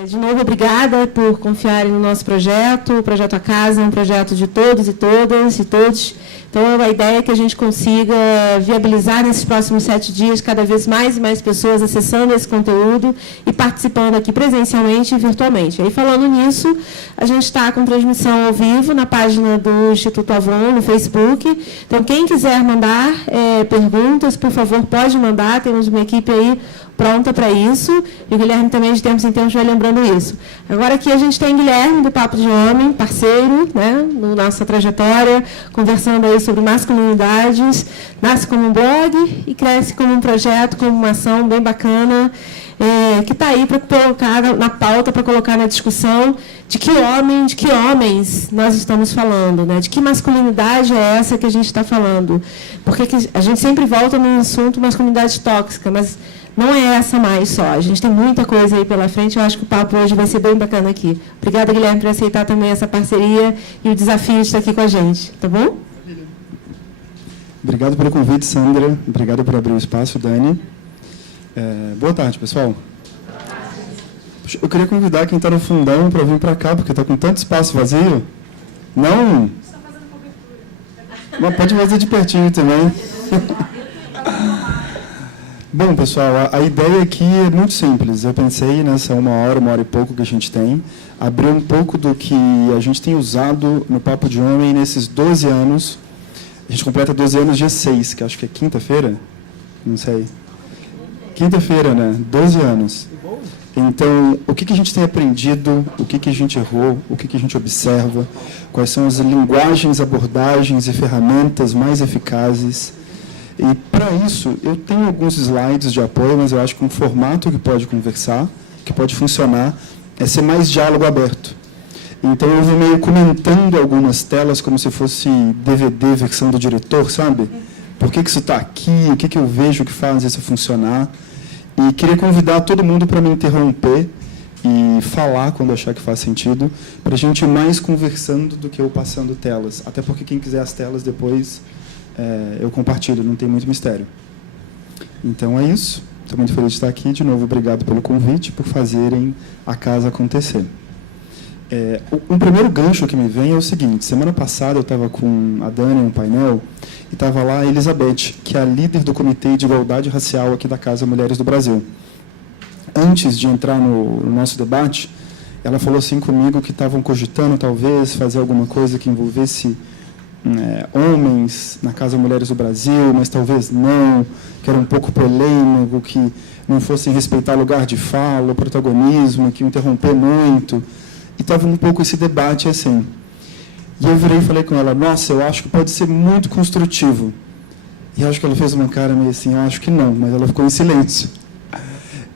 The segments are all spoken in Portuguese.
De novo, obrigada por confiarem no nosso projeto. O Projeto A Casa é um projeto de todos e todas e todos. Então, a ideia é que a gente consiga viabilizar nesses próximos 7 dias cada vez mais e mais pessoas acessando esse conteúdo e participando aqui presencialmente e virtualmente. E aí, falando nisso, a gente está com transmissão ao vivo na página do Instituto Avon, no Facebook. Então, quem quiser mandar perguntas, por favor, pode mandar. Temos uma equipe aí pronta para isso, e o Guilherme também, de tempos em tempos, vai lembrando isso. Agora aqui a gente tem Guilherme, do Papo de Homem, parceiro, né, na nossa trajetória, conversando aí sobre masculinidades, nasce como um blog e cresce como um projeto, como uma ação bem bacana, que está aí para colocar na pauta, para colocar na discussão de que homens nós estamos falando, né? De que masculinidade é essa que a gente está falando. Porque a gente sempre volta no assunto masculinidade tóxica, mas não é essa mais só. A gente tem muita coisa aí pela frente. Eu acho que o papo hoje vai ser bem bacana aqui. Obrigada, Guilherme, por aceitar também essa parceria e o desafio de estar aqui com a gente. Tá bom? Obrigado pelo convite, Sandra. Obrigado por abrir o espaço, Dani. Boa tarde, pessoal. Eu queria convidar quem está no fundão para vir para cá, porque está com tanto espaço vazio. Não? Mas pode fazer de pertinho também. Bom, pessoal, a ideia aqui é muito simples. Eu pensei nessa uma hora e pouco que a gente tem, abrir um pouco do que a gente tem usado no Papo de Homem nesses 12 anos. A gente completa 12 anos dia 6, que acho que é quinta-feira? Não sei. Quinta-feira, né? 12 anos. Então, o que a gente tem aprendido, o que a gente errou, o que a gente observa, quais são as linguagens, abordagens e ferramentas mais eficazes. E, para isso, eu tenho alguns slides de apoio, mas eu acho que um formato que pode conversar, que pode funcionar, é ser mais diálogo aberto. Então, eu vou meio comentando algumas telas como se fosse DVD, versão do diretor, sabe? Por que isso está aqui, o que eu vejo que faz isso funcionar. E queria convidar todo mundo para me interromper e falar quando achar que faz sentido, para a gente ir mais conversando do que eu passando telas. Até porque quem quiser as telas depois, eu compartilho, não tem muito mistério. Então é isso. Estou muito feliz de estar aqui. De novo, obrigado pelo convite, por fazerem a casa acontecer. Um primeiro gancho que me vem é o seguinte. Semana passada eu estava com a Dani em um painel e estava lá a Elizabeth, que é a líder do Comitê de Igualdade Racial aqui da Casa Mulheres do Brasil. Antes de entrar no nosso debate, ela falou assim comigo que estavam cogitando, talvez, fazer alguma coisa que envolvesse homens na Casa Mulheres do Brasil, mas talvez não, que era um pouco polêmico, que não fossem respeitar lugar de fala, o protagonismo, que interromper muito. E estava um pouco esse debate assim. E eu virei e falei com ela, nossa, eu acho que pode ser muito construtivo. E eu acho que ela fez uma cara meio assim, eu acho que não, mas ela ficou em silêncio.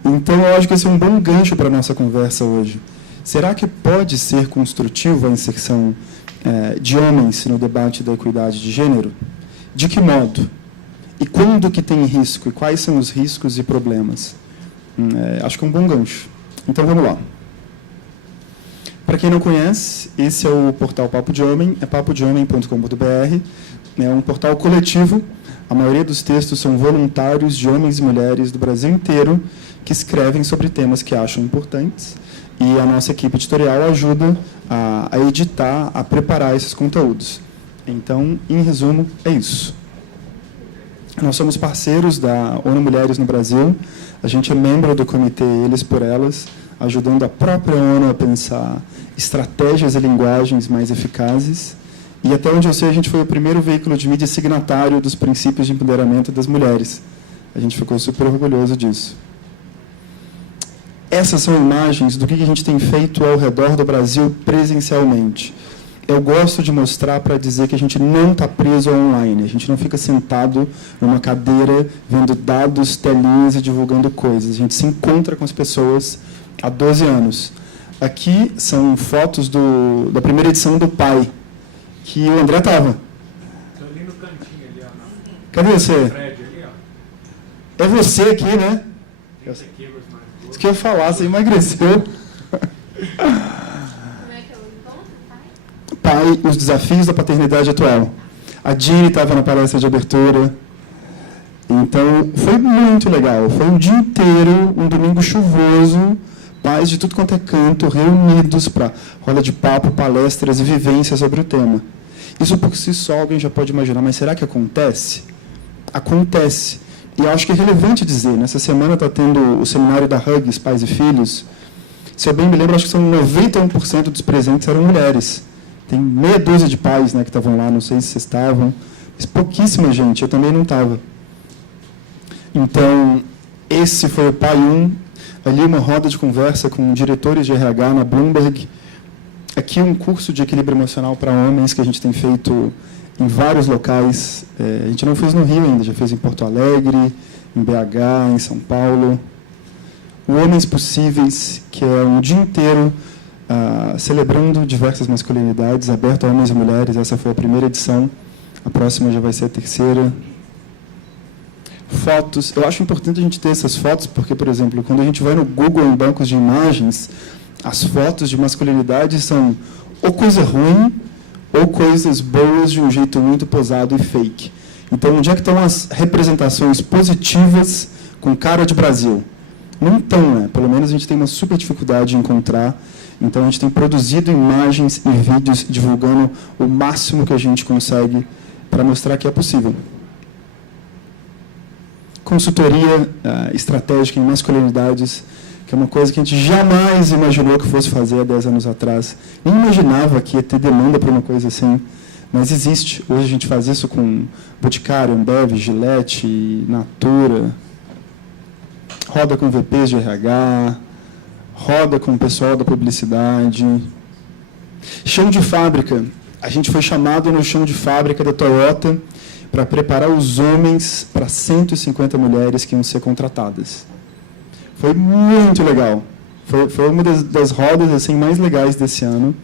Então, eu acho que esse é um bom gancho para a nossa conversa hoje. Será que pode ser construtivo a inserção de homens no debate da equidade de gênero? De que modo? E quando que tem risco? E quais são os riscos e problemas? Acho que é um bom gancho. Então, vamos lá. Para quem não conhece, esse é o portal Papo de Homem, é papodehomem.com.br, é um portal coletivo. A maioria dos textos são voluntários de homens e mulheres do Brasil inteiro que escrevem sobre temas que acham importantes, e a nossa equipe editorial ajuda a editar, a preparar esses conteúdos. Então, em resumo, é isso. Nós somos parceiros da ONU Mulheres no Brasil, a gente é membro do comitê Eles por Elas, ajudando a própria ONU a pensar estratégias e linguagens mais eficazes. E, até onde eu sei, a gente foi o primeiro veículo de mídia signatário dos princípios de empoderamento das mulheres. A gente ficou super orgulhoso disso. Essas são imagens do que a gente tem feito ao redor do Brasil presencialmente. Eu gosto de mostrar para dizer que a gente não está preso ao online. A gente não fica sentado numa cadeira, vendo dados, telinhas e divulgando coisas. A gente se encontra com as pessoas há 12 anos. Aqui são fotos da primeira edição do Pai, que o André estava. Estou ali no cantinho, ali, ó. Cadê você? Ali, ó. É você aqui, né? Isso que eu ia falar, você emagreceu. Como é que é o encontro, Pai, os desafios da paternidade atual. A Dini estava na palestra de abertura. Então, foi muito legal. Foi um dia inteiro, um domingo chuvoso, pais de tudo quanto é canto, reunidos para roda de papo, palestras e vivências sobre o tema. Isso por si só alguém já pode imaginar, mas será que acontece? Acontece. E eu acho que é relevante dizer, nessa semana está tendo o seminário da Hugs, Pais e Filhos. Se eu bem me lembro, acho que são 91% dos presentes eram mulheres. Tem meia dúzia de pais, né, que estavam lá, não sei se vocês estavam, mas pouquíssima gente, eu também não estava. Então, esse foi o Pai 1, ali uma roda de conversa com diretores de RH na Bloomberg. Aqui um curso de equilíbrio emocional para homens que a gente tem feito em vários locais. A gente não fez no Rio ainda, já fez em Porto Alegre, em BH, em São Paulo. O Homens Possíveis, que é um dia inteiro celebrando diversas masculinidades, aberto a homens e mulheres. Essa foi a primeira edição, a próxima já vai ser a terceira. Fotos. Eu acho importante a gente ter essas fotos, porque, por exemplo, quando a gente vai no Google, em bancos de imagens, as fotos de masculinidade são ou coisa ruim, ou coisas boas de um jeito muito posado e fake. Então, onde é que estão as representações positivas com cara de Brasil? Não estão, né? Pelo menos a gente tem uma super dificuldade de encontrar. Então, a gente tem produzido imagens e vídeos divulgando o máximo que a gente consegue para mostrar que é possível. Consultoria estratégica em masculinidades, que é uma coisa que a gente jamais imaginou que fosse fazer há 10 anos atrás. Nem imaginava que ia ter demanda para uma coisa assim, mas existe. Hoje a gente faz isso com Boticário, Ambev, Gillette, Natura, roda com VPs de RH, roda com o pessoal da publicidade. Chão de fábrica. A gente foi chamado no chão de fábrica da Toyota para preparar os homens para 150 mulheres que iam ser contratadas. Foi muito legal. Foi uma das rodas assim, mais legais desse ano.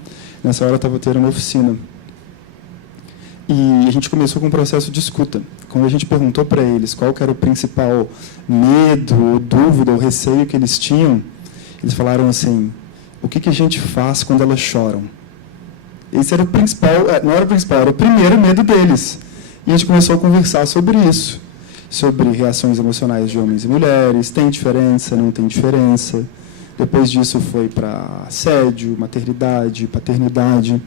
Nessa hora estava tendo uma oficina. E a gente começou com um processo de escuta. Quando a gente perguntou para eles qual que era o principal medo, ou dúvida, ou receio que eles tinham, eles falaram assim: o que a gente faz quando elas choram? Esse era o principal, não era o principal, era o primeiro medo deles. E a gente começou a conversar sobre isso, sobre reações emocionais de homens e mulheres, tem diferença, não tem diferença. Depois disso foi para assédio, maternidade, paternidade,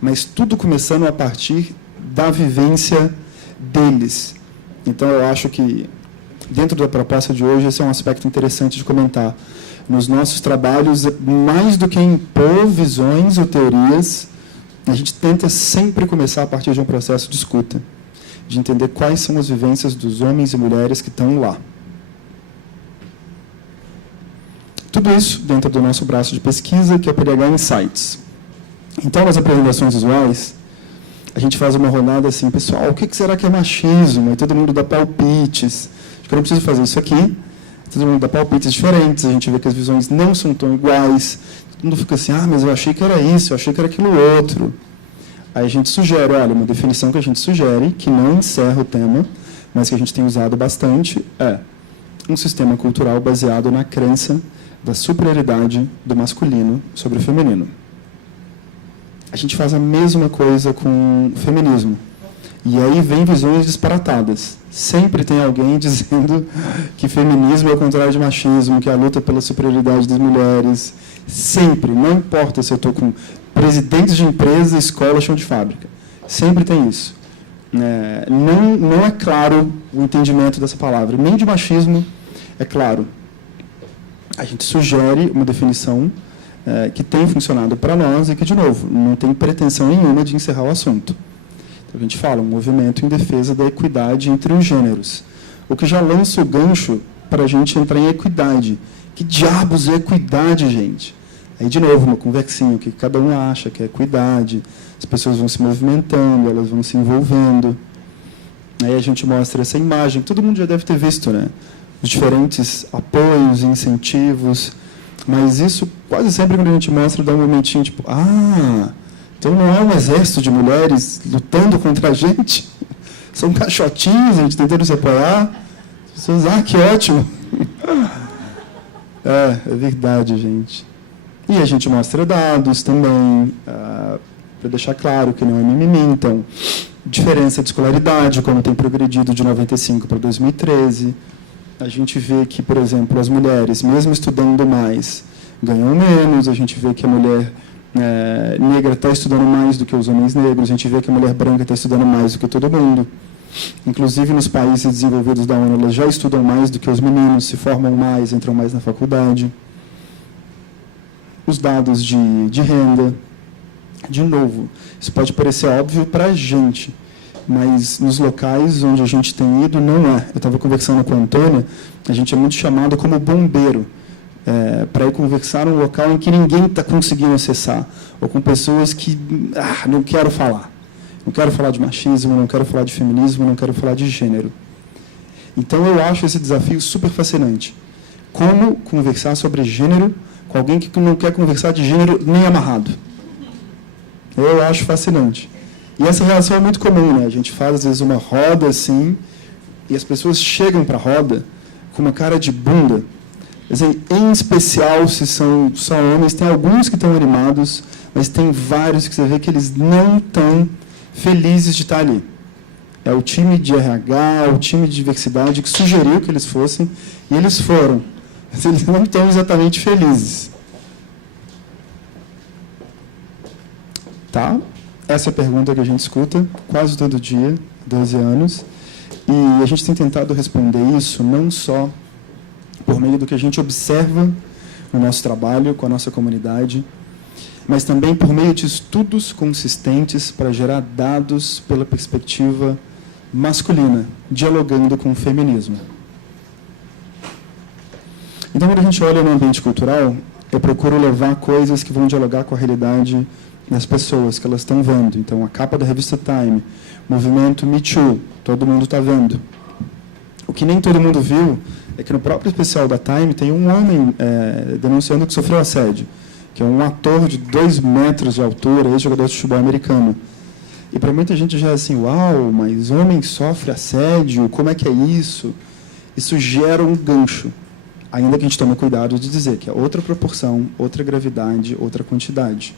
mas tudo começando a partir da vivência deles. Então, eu acho que, dentro da proposta de hoje, esse é um aspecto interessante de comentar. Nos nossos trabalhos, mais do que impor visões ou teorias, a gente tenta sempre começar a partir de um processo de escuta, de entender quais são as vivências dos homens e mulheres que estão lá. Tudo isso dentro do nosso braço de pesquisa, que é o PDH Insights. Então, nas apresentações visuais, a gente faz uma rodada assim: pessoal, o que será que é machismo? E todo mundo dá palpites. Acho que eu não preciso fazer isso aqui. Todo mundo dá palpites diferentes, a gente vê que as visões não são tão iguais. Todo mundo fica assim: mas eu achei que era isso, eu achei que era aquilo outro. Aí a gente sugere, olha, uma definição que a gente sugere, que não encerra o tema, mas que a gente tem usado bastante, é um sistema cultural baseado na crença da superioridade do masculino sobre o feminino. A gente faz a mesma coisa com o feminismo. E aí vem visões disparatadas. Sempre tem alguém dizendo que feminismo é o contrário de machismo, que é a luta pela superioridade das mulheres. Sempre, não importa se eu estou com presidentes de empresa, escola, chão de fábrica. Sempre tem isso. Não é claro o entendimento dessa palavra. Nem de machismo é claro. A gente sugere uma definição que tem funcionado para nós e que, de novo, não tem pretensão nenhuma de encerrar o assunto. Então, a gente fala, um movimento em defesa da equidade entre os gêneros. O que já lança o gancho para a gente entrar em equidade. Que diabos é equidade, gente? Aí, de novo, uma conversinha, o que cada um acha que é equidade. As pessoas vão se movimentando, elas vão se envolvendo. Aí a gente mostra essa imagem, todo mundo já deve ter visto, né? Os diferentes apoios, incentivos. Mas isso, quase sempre, quando a gente mostra, dá um momentinho, tipo, então não é um exército de mulheres lutando contra a gente? São caixotinhos, a gente tentando se apoiar? As pessoas, que ótimo! É verdade, gente. E a gente mostra dados também, para deixar claro que não é mimimi. Então, diferença de escolaridade, como tem progredido de 95 para 2013. A gente vê que, por exemplo, as mulheres, mesmo estudando mais, ganham menos, a gente vê que a mulher negra está estudando mais do que os homens negros, a gente vê que a mulher branca está estudando mais do que todo mundo. Inclusive, nos países desenvolvidos da ONU, elas já estudam mais do que os meninos, se formam mais, entram mais na faculdade. Os dados de renda. De novo, isso pode parecer óbvio para a gente, mas nos locais onde a gente tem ido, não é. Eu estava conversando com a Antônia, a gente é muito chamado como bombeiro, para ir conversar num local em que ninguém está conseguindo acessar, ou com pessoas que, não quero falar. Não quero falar de machismo, não quero falar de feminismo, não quero falar de gênero. Então, eu acho esse desafio super fascinante. Como conversar sobre gênero com alguém que não quer conversar de gênero nem amarrado. Eu acho fascinante. E essa relação é muito comum, né? A gente faz, às vezes, uma roda assim, e as pessoas chegam para a roda com uma cara de bunda. Assim, em especial, se são só homens, tem alguns que estão animados, mas tem vários que você vê que eles não estão felizes de estar ali. É o time de RH, o time de diversidade que sugeriu que eles fossem, e eles foram. Mas eles não estão exatamente felizes. Tá? Essa é a pergunta que a gente escuta quase todo dia, 12 anos, e a gente tem tentado responder isso não só por meio do que a gente observa no nosso trabalho, com a nossa comunidade, mas também por meio de estudos consistentes para gerar dados pela perspectiva masculina, dialogando com o feminismo. Então, quando a gente olha no ambiente cultural, eu procuro levar coisas que vão dialogar com a realidade das pessoas, que elas estão vendo. Então, a capa da revista Time, movimento Me Too, todo mundo está vendo. O que nem todo mundo viu é que no próprio especial da Time tem um homem denunciando que sofreu assédio, que é um ator de 2 metros de altura, ex-jogador de futebol americano. E para muita gente já é assim, uau, mas homem sofre assédio, como é que é isso? Isso gera um gancho, ainda que a gente tome cuidado de dizer que é outra proporção, outra gravidade, outra quantidade.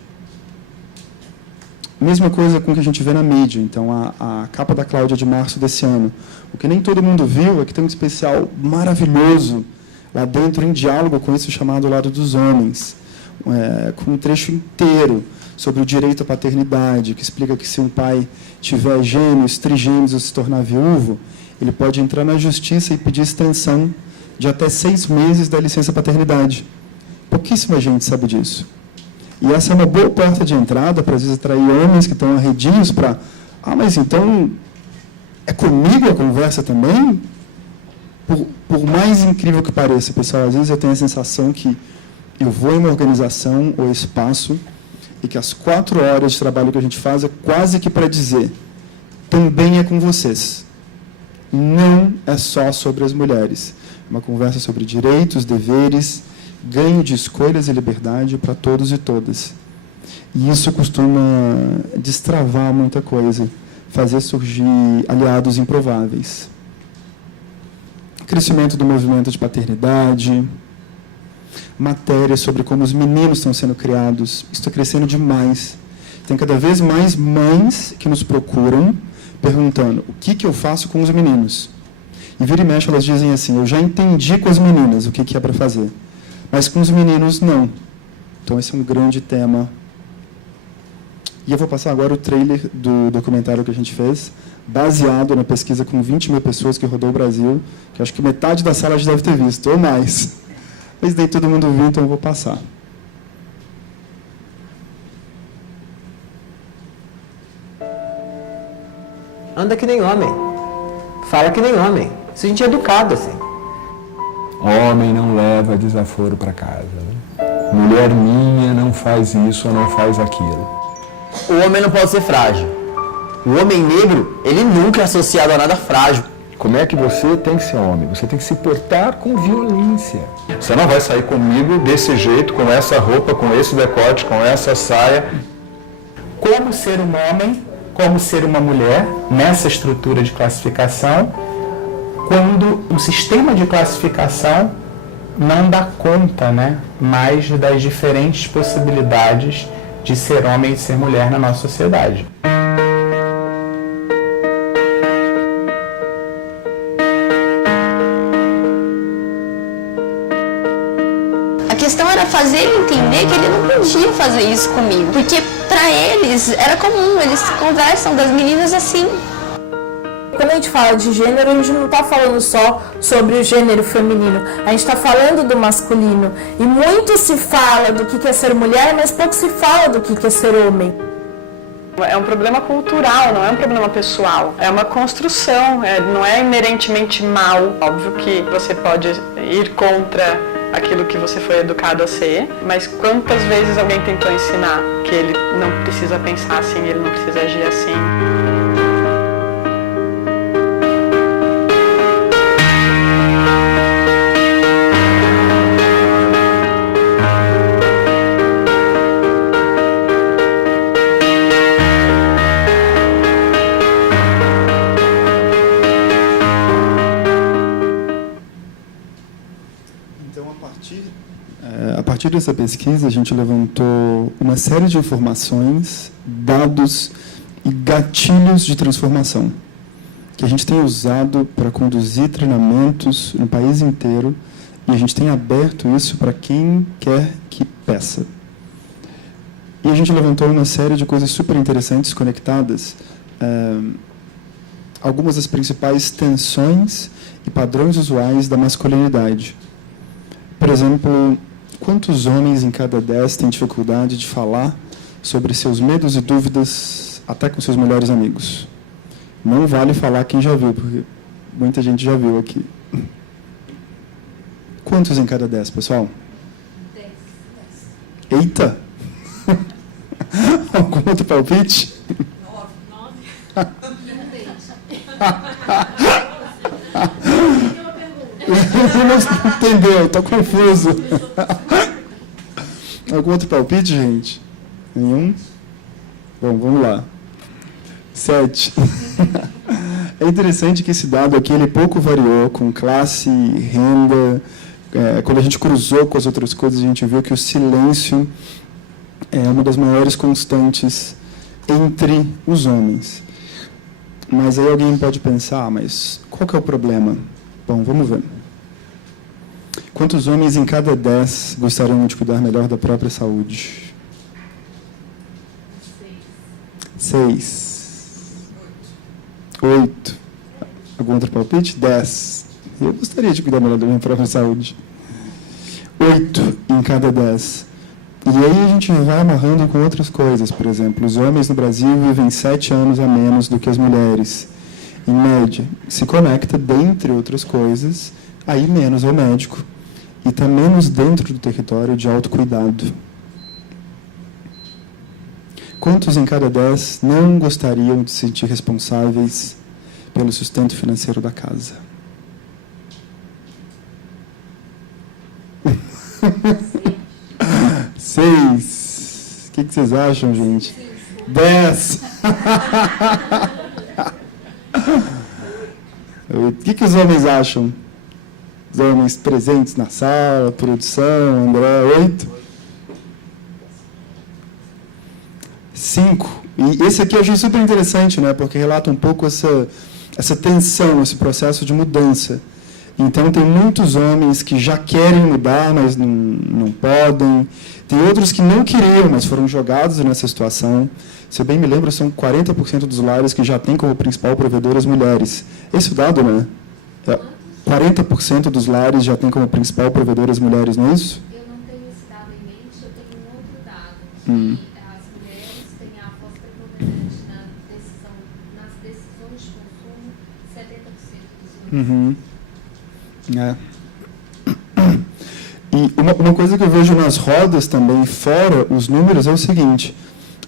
Mesma coisa com o que a gente vê na mídia. Então, a capa da Cláudia de março desse ano. O que nem todo mundo viu é que tem um especial maravilhoso lá dentro, em diálogo com esse chamado Lado dos Homens, com um trecho inteiro sobre o direito à paternidade, que explica que se um pai tiver gêmeos, trigêmeos ou se tornar viúvo, ele pode entrar na justiça e pedir extensão de até 6 meses da licença paternidade. Pouquíssima gente sabe disso. E essa é uma boa porta de entrada para, às vezes, atrair homens que estão arredios para... mas então, é comigo a conversa também? Por mais incrível que pareça, pessoal, às vezes eu tenho a sensação que eu vou em uma organização ou espaço e que as 4 horas de trabalho que a gente faz é quase que para dizer, também é com vocês. Não é só sobre as mulheres. É uma conversa sobre direitos, deveres, ganho de escolhas e liberdade para todos e todas. E isso costuma destravar muita coisa, fazer surgir aliados improváveis. Crescimento do movimento de paternidade, matérias sobre como os meninos estão sendo criados, isso está crescendo demais. Tem cada vez mais mães que nos procuram, perguntando, o que eu faço com os meninos? E vira e mexe, elas dizem assim, eu já entendi com as meninas o que é para fazer. Mas com os meninos, não. Então, esse é um grande tema. E eu vou passar agora o trailer do documentário que a gente fez, baseado na pesquisa com 20 mil pessoas que rodou o Brasil, que acho que metade da sala já deve ter visto, ou mais. Mas daí todo mundo viu, então eu vou passar. Anda que nem homem. Fala que nem homem. Isso a gente é educado, assim. Homem não leva desaforo para casa. Né? Mulher minha não faz isso ou não faz aquilo. O homem não pode ser frágil. O homem negro, ele nunca é associado a nada frágil. Como é que você tem que ser homem? Você tem que se portar com violência. Você não vai sair comigo desse jeito, com essa roupa, com esse decote, com essa saia. Como ser um homem, como ser uma mulher, nessa estrutura de classificação, quando o sistema de classificação não dá conta, né, mais das diferentes possibilidades de ser homem e ser mulher na nossa sociedade. A questão era fazer fazer ele entender que ele não podia fazer isso comigo, porque para eles era comum, eles conversam das meninas assim. Quando a gente fala de gênero, a gente não está falando só sobre o gênero feminino, a gente está falando do masculino. E muito se fala do que é ser mulher, mas pouco se fala do que é ser homem. É um problema cultural, não é um problema pessoal. É uma construção, não é inerentemente mal. Óbvio que você pode ir contra aquilo que você foi educado a ser, mas quantas vezes alguém tentou ensinar que ele não precisa pensar assim, ele não precisa agir assim? A partir dessa pesquisa, a gente levantou uma série de informações, dados e gatilhos de transformação que a gente tem usado para conduzir treinamentos no país inteiro, e a gente tem aberto isso para quem quer que peça. E a gente levantou uma série de coisas super interessantes conectadas, algumas das principais tensões e padrões usuais da masculinidade. Por exemplo, quantos homens em cada 10 têm dificuldade de falar sobre seus medos e dúvidas até com seus melhores amigos? Não vale falar quem já viu, porque muita gente já viu aqui. Quantos em cada 10, pessoal? 10. Eita! Algum outro palpite? 9. Não entendeu, estou confuso. Algum outro palpite, gente? Nenhum? Bom, vamos lá. 7. É interessante que esse dado aqui ele pouco variou com classe, renda. Quando a gente cruzou com as outras coisas, a gente viu que o silêncio é uma das maiores constantes entre os homens. Mas aí alguém pode pensar, mas qual que é o problema? Bom, vamos ver. Quantos homens em cada 10 gostariam de cuidar melhor da própria saúde? 6. 8. Algum outro palpite? 10. Eu gostaria de cuidar melhor da minha própria saúde. 8 em cada 10. E aí a gente vai amarrando com outras coisas. Por exemplo, os homens no Brasil vivem 7 anos a menos do que as mulheres, em média. Se conecta, dentre outras coisas, aí menos ao médico. E está menos dentro do território de autocuidado. Quantos em cada 10 não gostariam de se sentir responsáveis pelo sustento financeiro da casa? Seis. O que vocês acham, gente? 10. O que os homens acham? Os homens presentes na sala, produção, André, 8. 5. E esse aqui eu achei super interessante, né? Porque relata um pouco essa tensão, esse processo de mudança. Então, tem muitos homens que já querem mudar, mas não podem. Tem outros que não queriam, mas foram jogados nessa situação. Se eu bem me lembro, são 40% dos lares que já têm como principal provedor as mulheres. Esse dado, né? 40% dos lares já têm como principal provedor as mulheres, não é isso? Eu não tenho esse dado em mente, eu tenho um outro dado. Que as mulheres têm a voz preponderante nas decisões de consumo, 70% dos homens. E uma coisa que eu vejo nas rodas também, fora os números, é o seguinte: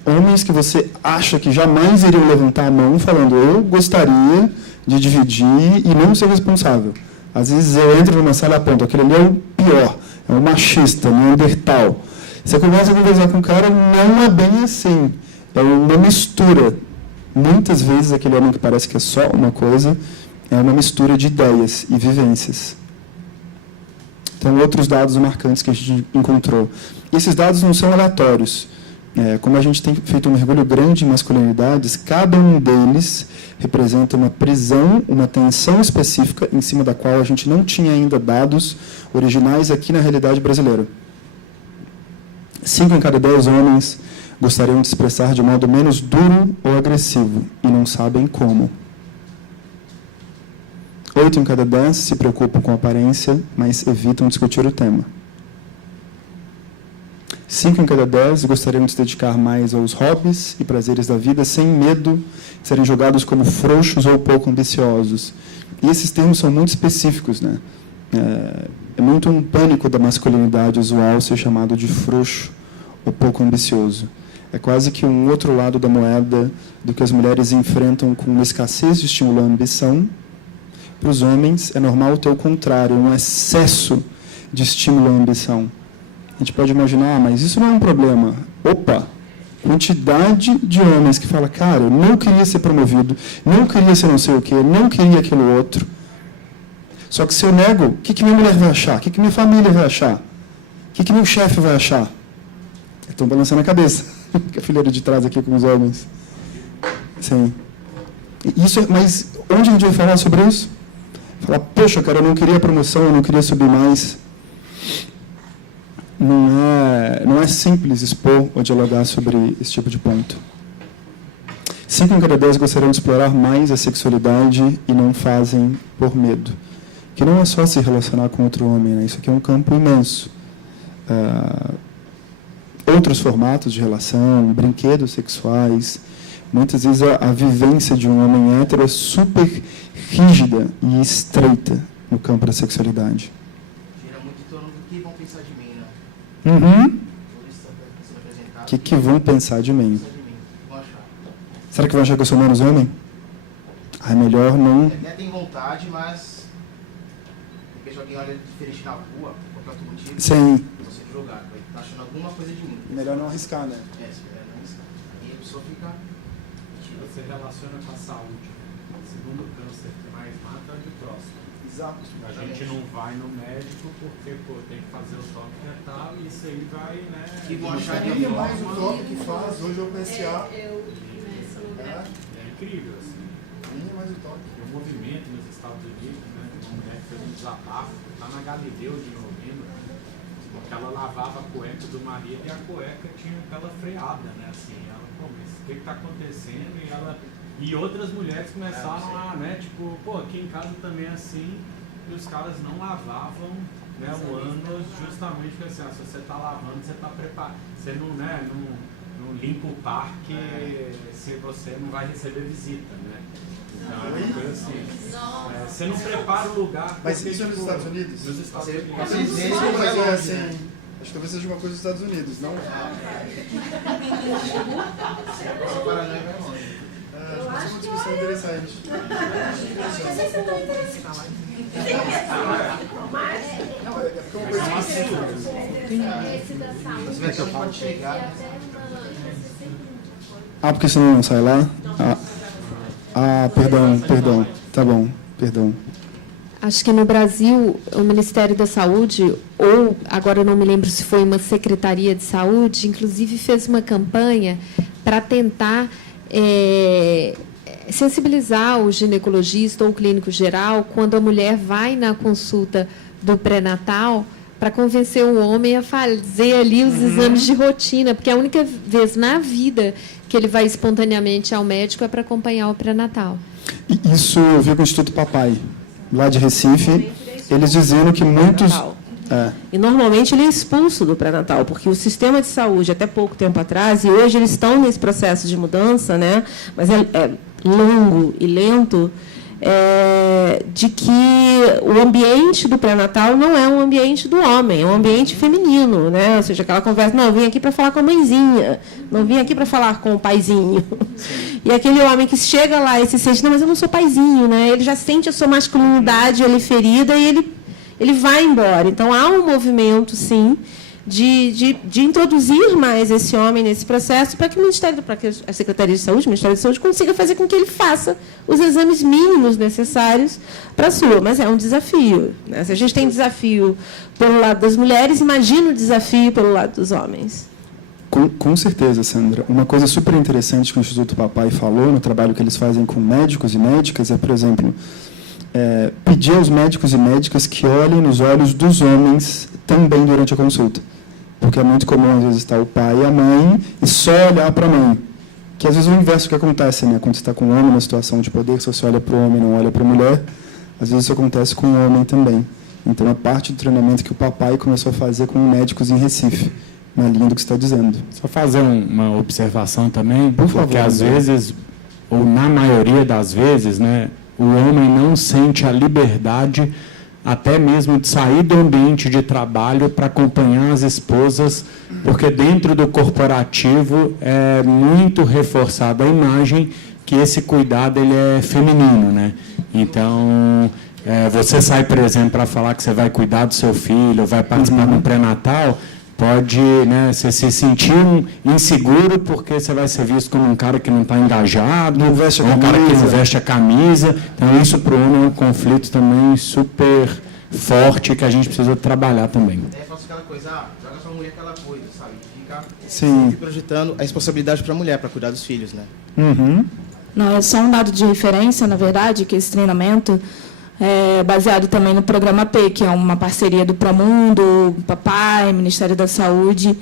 homens que você acha que jamais iriam levantar a mão falando, eu gostaria de dividir e não ser responsável. Às vezes eu entro numa sala e aponto, aquele ali é o pior, é o machista, neandertal. Você começa a conversar com o cara, não é bem assim. É uma mistura. Muitas vezes aquele homem que parece que é só uma coisa, é uma mistura de ideias e vivências. Então, outros dados marcantes que a gente encontrou. E esses dados não são aleatórios. Como a gente tem feito um mergulho grande em masculinidades, cada um deles representa uma prisão, uma tensão específica em cima da qual a gente não tinha ainda dados originais aqui na realidade brasileira. 5 em cada 10 homens gostariam de expressar de modo menos duro ou agressivo e não sabem como. 8 em cada 10 se preocupam com a aparência, mas evitam discutir o tema. 5 em cada 10 gostariam de se dedicar mais aos hobbies e prazeres da vida sem medo de serem julgados como frouxos ou pouco ambiciosos. E esses termos são muito específicos, né? É muito um pânico da masculinidade usual ser chamado de frouxo ou pouco ambicioso. É quase que um outro lado da moeda do que as mulheres enfrentam com uma escassez de estímulo à ambição. Para os homens, é normal ter o contrário, um excesso de estímulo à ambição. A gente pode imaginar, mas isso não é um problema. Opa! Quantidade de homens que falam, cara, eu não queria ser promovido, não queria ser não sei o quê, não queria aquilo outro. Só que se eu nego, o que minha mulher vai achar? O que minha família vai achar? O que meu chefe vai achar? Estão balançando a cabeça. A fileira de trás aqui com os homens. Sim. Isso, mas onde a gente vai falar sobre isso? Falar, poxa, cara, eu não queria promoção, eu não queria subir mais. Não é simples expor ou dialogar sobre esse tipo de ponto. 5 em cada 10 gostariam de explorar mais a sexualidade e não fazem por medo. Que não é só se relacionar com outro homem, né? Isso aqui é um campo imenso. Outros formatos de relação, brinquedos sexuais. Muitas vezes a vivência de um homem hétero é super rígida e estreita no campo da sexualidade. Gira muito em torno do que vão pensar de mim, né? O que vão pensar de mim? Será que vão achar que eu sou menos homem? É melhor não... Até tem vontade, mas... Porque se alguém olha diferente na rua, por qualquer outro motivo... Sim. Vou ser julgado, vai estar achando alguma coisa de mim. Melhor não arriscar, né? Melhor não arriscar. E a pessoa fica... Você relaciona com a saúde. O segundo câncer que mais mata é o de próstata. Exato. A gente não vai no médico porque, tem que fazer o toque retal e isso aí vai, né? E vão achar que é mais o toque que faz, hoje é o PSA. É incrível, assim. Nem é mais o toque. Tem um movimento nos Estados Unidos, né? Uma mulher que fez um desabafo, tá na Galileu de novembro, porque ela lavava a cueca do marido e a cueca tinha aquela freada, né? Assim, ela, pô, mas o que tá acontecendo? E outras mulheres começaram a, né? Tipo, pô, aqui em casa também é assim, e os caras não lavavam, né? O ânus justamente porque assim, se você tá lavando, você tá preparado. Você não, né? Não limpa o parque se você não vai receber visita, né? Então é uma coisa assim. Você não prepara o lugar. Mas isso é nos Estados Unidos? Nos Estados Unidos. Acho que talvez seja uma coisa dos Estados Unidos, não? Acho que é uma discussão interessante. Não, é porque é uma coisa Esse da saúde pode chegar... porque senão não sai lá? Perdão. Tá bom, perdão. Acho que no Brasil, o Ministério da Saúde, ou agora eu não me lembro se foi uma Secretaria de Saúde, inclusive fez uma campanha para tentar sensibilizar o ginecologista ou o clínico geral quando a mulher vai na consulta do pré-natal para convencer o homem a fazer ali os exames de rotina, porque a única vez na vida que ele vai espontaneamente ao médico é para acompanhar o pré-natal. Isso eu vi com o Instituto Papai, lá de Recife, eles dizendo que muitos... E normalmente ele é expulso do pré-natal, porque o sistema de saúde, até pouco tempo atrás, e hoje eles estão nesse processo de mudança, né? Mas é longo e lento, de que o ambiente do pré-natal não é um ambiente do homem, é um ambiente feminino, né? Ou seja, aquela conversa, não, eu vim aqui para falar com a mãezinha, não vim aqui para falar com o paizinho. E aquele homem que chega lá e se sente, não, mas eu não sou paizinho, né? Ele já sente a sua masculinidade ali ferida e ele vai embora. Então, há um movimento, sim, de introduzir mais esse homem nesse processo para que a Secretaria de Saúde, o Ministério da Saúde, consiga fazer com que ele faça os exames mínimos necessários para a sua. Mas é um desafio, né? Se a gente tem desafio pelo lado das mulheres, imagina o desafio pelo lado dos homens. Com certeza, Sandra. Uma coisa super interessante que o Instituto Papai falou no trabalho que eles fazem com médicos e médicas é, por exemplo, pedir aos médicos e médicas que olhem nos olhos dos homens também durante a consulta. Porque é muito comum, às vezes, estar o pai e a mãe e só olhar para a mãe. Que, às vezes, é o inverso que acontece, né? Quando você está com um homem numa situação de poder, se você olha para o homem e não olha para a mulher, às vezes isso acontece com o homem também. Então, é parte do treinamento que o papai começou a fazer com médicos em Recife, na linha do que você está dizendo. Só fazer uma observação também, Por favor, porque às André. vezes, ou na maioria das vezes, né, o homem não sente a liberdade até mesmo de sair do ambiente de trabalho para acompanhar as esposas, porque dentro do corporativo é muito reforçada a imagem que esse cuidado ele é feminino, né? Então, você sai, por exemplo, para falar que você vai cuidar do seu filho, vai participar de um pré-natal, pode, né, você se sentir inseguro porque você vai ser visto como um cara que não está engajado, Não veste a um cara que camisa. não veste a camisa. Então, isso para o homem é um conflito também super forte que a gente precisa trabalhar também. Faço aquela coisa, joga sua mulher aquela coisa, sabe? Fica Sim. projetando a responsabilidade para a mulher, para cuidar dos filhos, né? Uhum. Não, é só um dado de referência, na verdade, que esse treinamento é baseado também no Programa P, que é uma parceria do Promundo, Papai, Ministério da Saúde,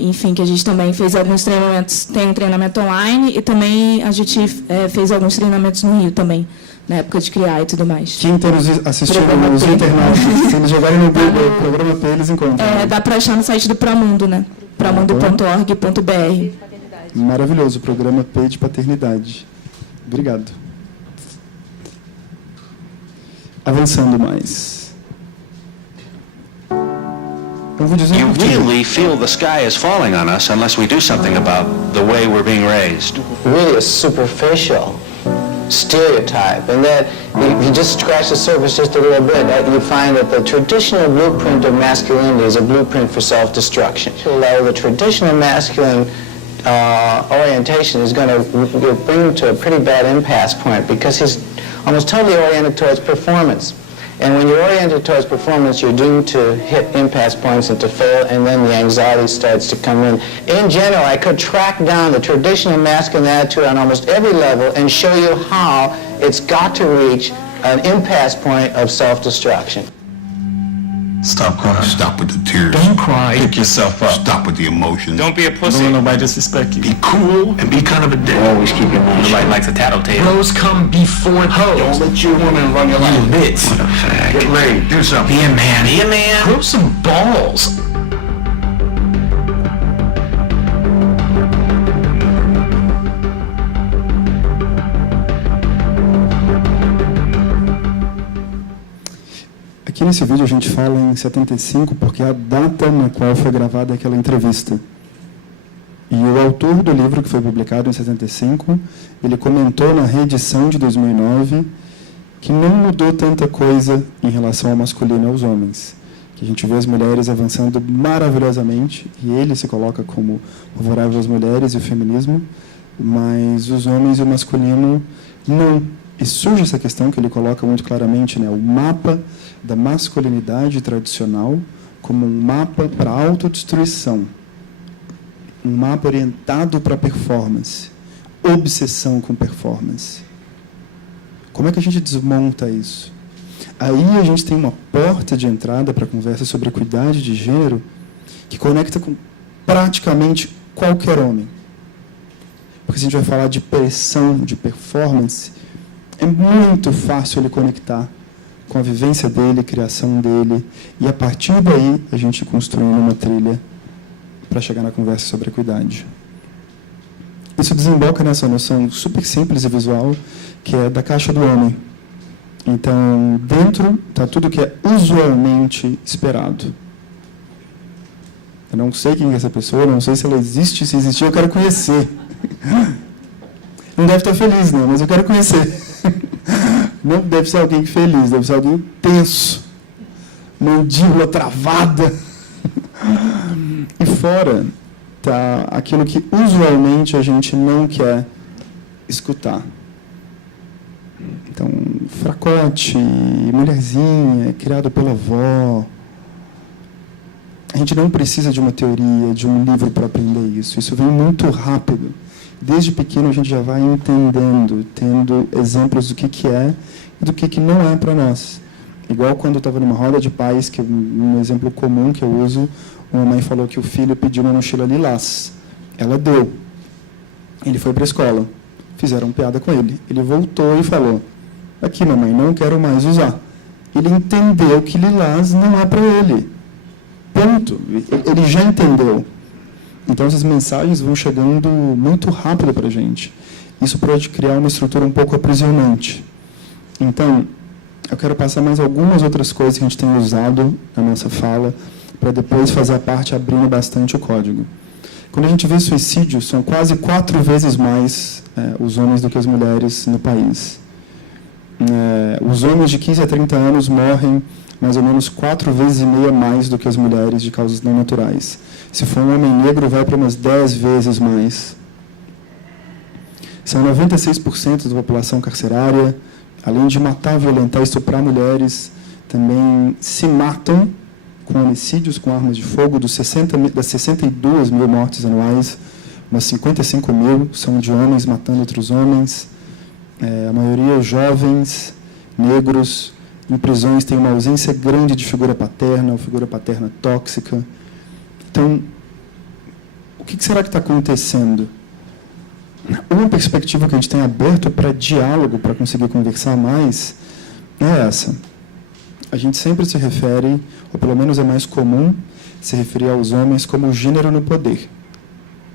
enfim, que a gente também fez alguns treinamentos, tem um treinamento online e também a gente fez alguns treinamentos no Rio também, na época de criar e tudo mais. Quem está assistindo Programa nos P. internautas, se eles jogarem no Google o Programa P, eles encontram. Dá para achar no site do Promundo, né? promundo.org.br. Maravilhoso, o Programa P de paternidade. Obrigado. Avançando mais. Eu vou dizer You really feel the sky is falling on us unless we do something about the way we're being raised. Really a superficial stereotype, and that if you just scratch the surface just a little bit, you find that the traditional blueprint of masculinity is a blueprint for self-destruction. Although the traditional masculine orientation is going to bring him to a pretty bad impasse point because he's almost totally oriented towards performance. And when you're oriented towards performance, you're doomed to hit impasse points and to fail, and then the anxiety starts to come in. In general, I could track down the traditional masculine attitude on almost every level and show you how it's got to reach an impasse point of self-destruction. Stop crying. Stop with the tears. Don't cry. Pick yourself up. Stop with the emotions. Don't be a pussy. Don't let nobody disrespect you. Be cool and be kind of a dick. Always keep your mouth shut. Nobody likes a tattletale. Bros come before hoes. Don't let your woman run your life. You bitch. What a fag. Get laid. Do something. Be a man. Be a man. Grow some balls. Aqui nesse vídeo a gente fala em 75 porque é a data na qual foi gravada aquela entrevista. E o autor do livro, que foi publicado em 75, ele comentou na reedição de 2009 que não mudou tanta coisa em relação ao masculino e aos homens. Que a gente vê as mulheres avançando maravilhosamente, e ele se coloca como favorável às mulheres e o feminismo, mas os homens e o masculino não. E surge essa questão que ele coloca muito claramente, né? O mapa da masculinidade tradicional como um mapa para a autodestruição, um mapa orientado para a performance, obsessão com performance. Como é que a gente desmonta isso? Aí a gente tem uma porta de entrada para a conversa sobre equidade de gênero que conecta com praticamente qualquer homem. Porque se a gente vai falar de pressão, de performance, é muito fácil ele conectar com a vivência dele, a criação dele, e a partir daí a gente construir uma trilha para chegar na conversa sobre equidade. Isso desemboca nessa noção super simples e visual, que é da caixa do homem. Então, dentro está tudo que é usualmente esperado. Eu não sei quem é essa pessoa, não sei se ela existe, se existir eu quero conhecer. Não deve estar feliz, não, mas eu quero conhecer. Não deve ser alguém feliz, deve ser alguém tenso, mandíbula travada. E fora está aquilo que usualmente a gente não quer escutar. Então, fracote, mulherzinha, criado pela avó. A gente não precisa de uma teoria, de um livro para aprender isso. Isso vem muito rápido. Desde pequeno a gente já vai entendendo, tendo exemplos do que é e do que não é para nós. Igual quando eu estava numa roda de pais, que é um exemplo comum que eu uso, Uma mãe falou que o filho pediu uma mochila lilás. Ela deu. Ele foi para a escola. Fizeram piada com ele. Ele voltou e falou: aqui, mamãe, não quero mais usar. Ele entendeu que lilás não é para ele. Ponto. Ele já entendeu. Então, essas mensagens vão chegando muito rápido para a gente. Isso pode criar uma estrutura um pouco aprisionante. Então, eu quero passar mais algumas outras coisas que a gente tem usado na nossa fala, para depois fazer a parte abrindo bastante o código. Quando a gente vê suicídio, são quase 4 vezes mais os homens do que as mulheres no país. Os homens de 15 a 30 anos morrem mais ou menos 4 vezes e meia mais do que as mulheres de causas não naturais. Se for um homem negro, vai para umas 10 vezes mais. São 96% da população carcerária. Além de matar, violentar e estuprar mulheres, também se matam com homicídios, com armas de fogo. Das 62 mil mortes anuais, umas 55 mil são de homens matando outros homens. A maioria jovens, negros. Em prisões tem uma ausência grande de figura paterna, ou figura paterna tóxica. Então, o que será que está acontecendo? Uma perspectiva que a gente tem aberto para diálogo, para conseguir conversar mais, é essa. A gente sempre se refere, ou pelo menos é mais comum, se referir aos homens como gênero no poder.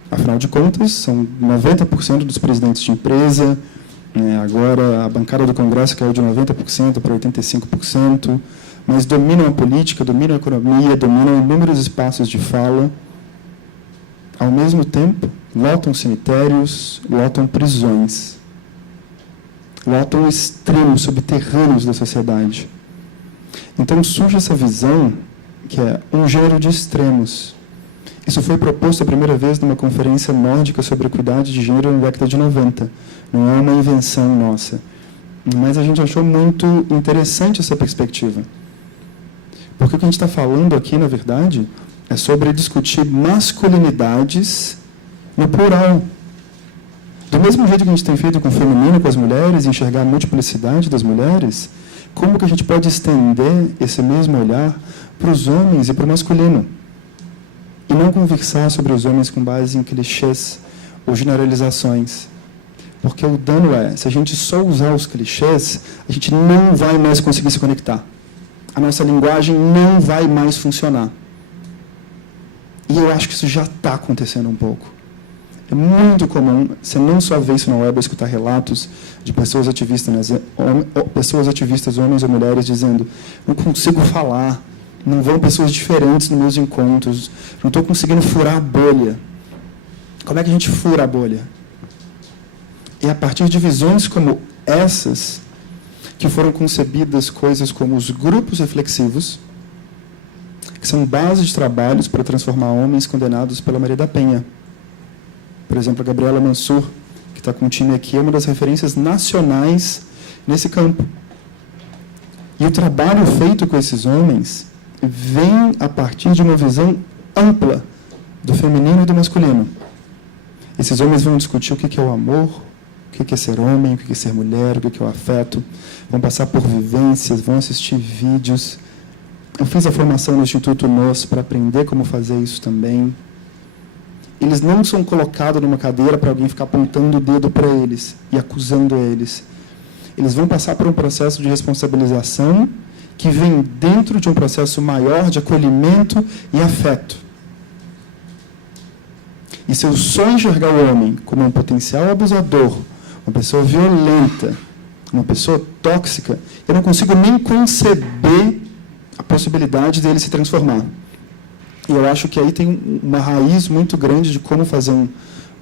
Afinal de contas, são 90% dos presidentes de empresa, agora a bancada do Congresso caiu de 90% para 85%, mas dominam a política, dominam a economia, dominam inúmeros espaços de fala. Ao mesmo tempo, lotam cemitérios, lotam prisões, lotam extremos subterrâneos da sociedade. Então surge essa visão que é um gênero de extremos. Isso foi proposto a primeira vez numa conferência nórdica sobre equidade de gênero na década de 90. Não é uma invenção nossa. Mas a gente achou muito interessante essa perspectiva. Porque o que a gente está falando aqui, na verdade, é sobre discutir masculinidades no plural. Do mesmo jeito que a gente tem feito com o feminino, com as mulheres, enxergar a multiplicidade das mulheres, como que a gente pode estender esse mesmo olhar para os homens e para o masculino? E não conversar sobre os homens com base em clichês ou generalizações. Porque o dano é, se a gente só usar os clichês, a gente não vai mais conseguir se conectar. A nossa linguagem não vai mais funcionar. E eu acho que isso já está acontecendo um pouco. É muito comum, você não só vê isso na web, escutar relatos de pessoas ativistas, homens ou mulheres, dizendo: não consigo falar, não vão pessoas diferentes nos meus encontros, não estou conseguindo furar a bolha. Como é que a gente fura a bolha? É a partir de visões como essas que foram concebidas coisas como os grupos reflexivos, que são bases de trabalhos para transformar homens condenados pela Maria da Penha. Por exemplo, a Gabriela Mansur, que está com o time aqui, é uma das referências nacionais nesse campo. E o trabalho feito com esses homens vem a partir de uma visão ampla do feminino e do masculino. Esses homens vão discutir o que é o amor, o que é ser homem, o que é ser mulher, o que é o afeto, vão passar por vivências, vão assistir vídeos. Eu fiz a formação no Instituto NOS para aprender como fazer isso também. Eles não são colocados numa cadeira para alguém ficar apontando o dedo para eles e acusando eles. Eles vão passar por um processo de responsabilização que vem dentro de um processo maior de acolhimento e afeto. E se eu só enxergar o homem como um potencial abusador, uma pessoa violenta, uma pessoa tóxica, eu não consigo nem conceber a possibilidade dele se transformar. E eu acho que aí tem uma raiz muito grande de como fazer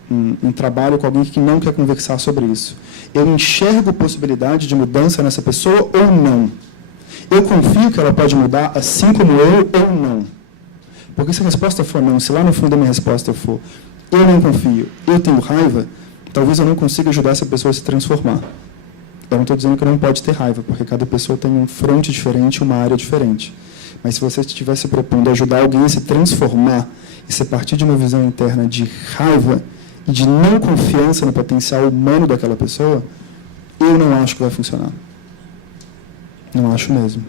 um trabalho com alguém que não quer conversar sobre isso. Eu enxergo possibilidade de mudança nessa pessoa ou não? Eu confio que ela pode mudar assim como eu ou não? Porque se a resposta for não, se lá no fundo a minha resposta for eu não confio, eu tenho raiva, talvez eu não consiga ajudar essa pessoa a se transformar. Eu não estou dizendo que não pode ter raiva, porque cada pessoa tem um fronte diferente, uma área diferente. Mas se você estiver se propondo a ajudar alguém a se transformar, e se a partir de uma visão interna de raiva e de não confiança no potencial humano daquela pessoa, eu não acho que vai funcionar. Não acho mesmo.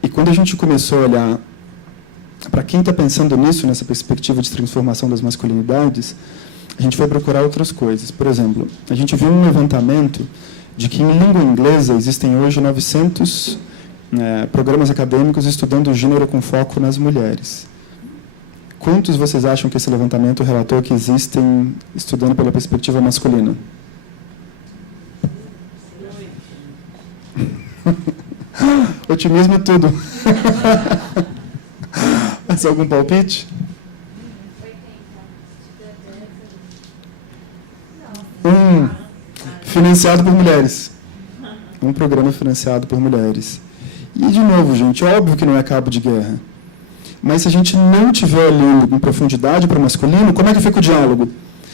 E quando a gente começou a olhar para quem está pensando nisso, nessa perspectiva de transformação das masculinidades, a gente foi procurar outras coisas. Por exemplo, a gente viu um levantamento de que em língua inglesa existem hoje 900 programas acadêmicos estudando o gênero com foco nas mulheres. Quantos vocês acham que esse levantamento relatou que existem estudando pela perspectiva masculina? Otimismo é tudo. Mais algum palpite? Financiado por mulheres. Um programa financiado por mulheres. E, de novo, gente, óbvio que não é cabo de guerra. Mas se a gente não estiver olhando em profundidade para o masculino, como é que fica o diálogo?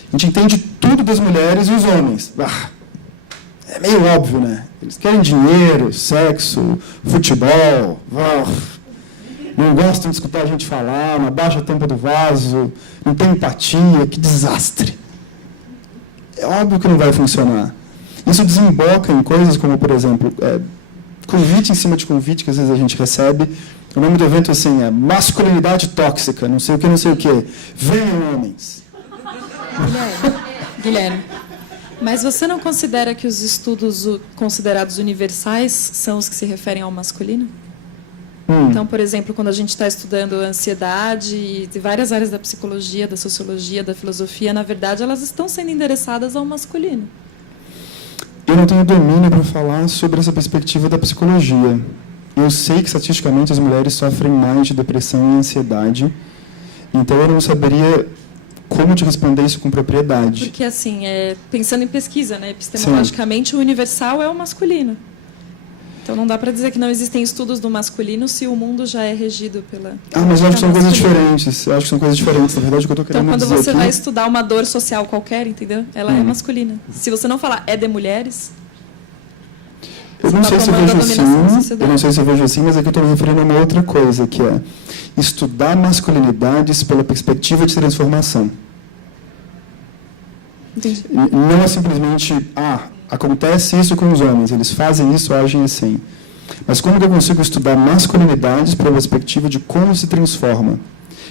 A gente entende tudo das mulheres e os homens. É meio óbvio, né? Eles querem dinheiro, sexo, futebol. Não gostam de escutar a gente falar, não abaixa a tampa do vaso, não tem empatia, que desastre. É óbvio que não vai funcionar. Isso desemboca em coisas como, por exemplo, convite em cima de convite que às vezes a gente recebe. O nome do evento assim, é masculinidade tóxica, não sei o que, não sei o que. Venham, homens. Guilherme, mas você não considera que os estudos considerados universais são os que se referem ao masculino? Então, por exemplo, quando a gente está estudando ansiedade e de várias áreas da psicologia, da sociologia, da filosofia, na verdade, elas estão sendo endereçadas ao masculino. Eu não tenho domínio para falar sobre essa perspectiva da psicologia. Eu sei que, estatisticamente, as mulheres sofrem mais de depressão e ansiedade. Então, eu não saberia como te responder isso com propriedade. Porque, assim, pensando em pesquisa, né, epistemologicamente, Sim. O universal é o masculino. Então, não dá para dizer que não existem estudos do masculino se o mundo já é regido pela... mas eu acho que são coisas diferentes. Eu acho que são coisas diferentes. Na verdade, o que eu estou querendo dizer Então, quando você aqui... vai estudar uma dor social qualquer, entendeu? Ela é masculina. Se você não falar é de mulheres... Eu não sei se eu vejo assim, mas aqui eu estou me referindo a uma outra coisa, que é estudar masculinidades pela perspectiva de transformação. Entendi. Não é simplesmente, acontece isso com os homens, eles fazem isso, agem assim. Mas como que eu consigo estudar masculinidades pela perspectiva de como se transforma?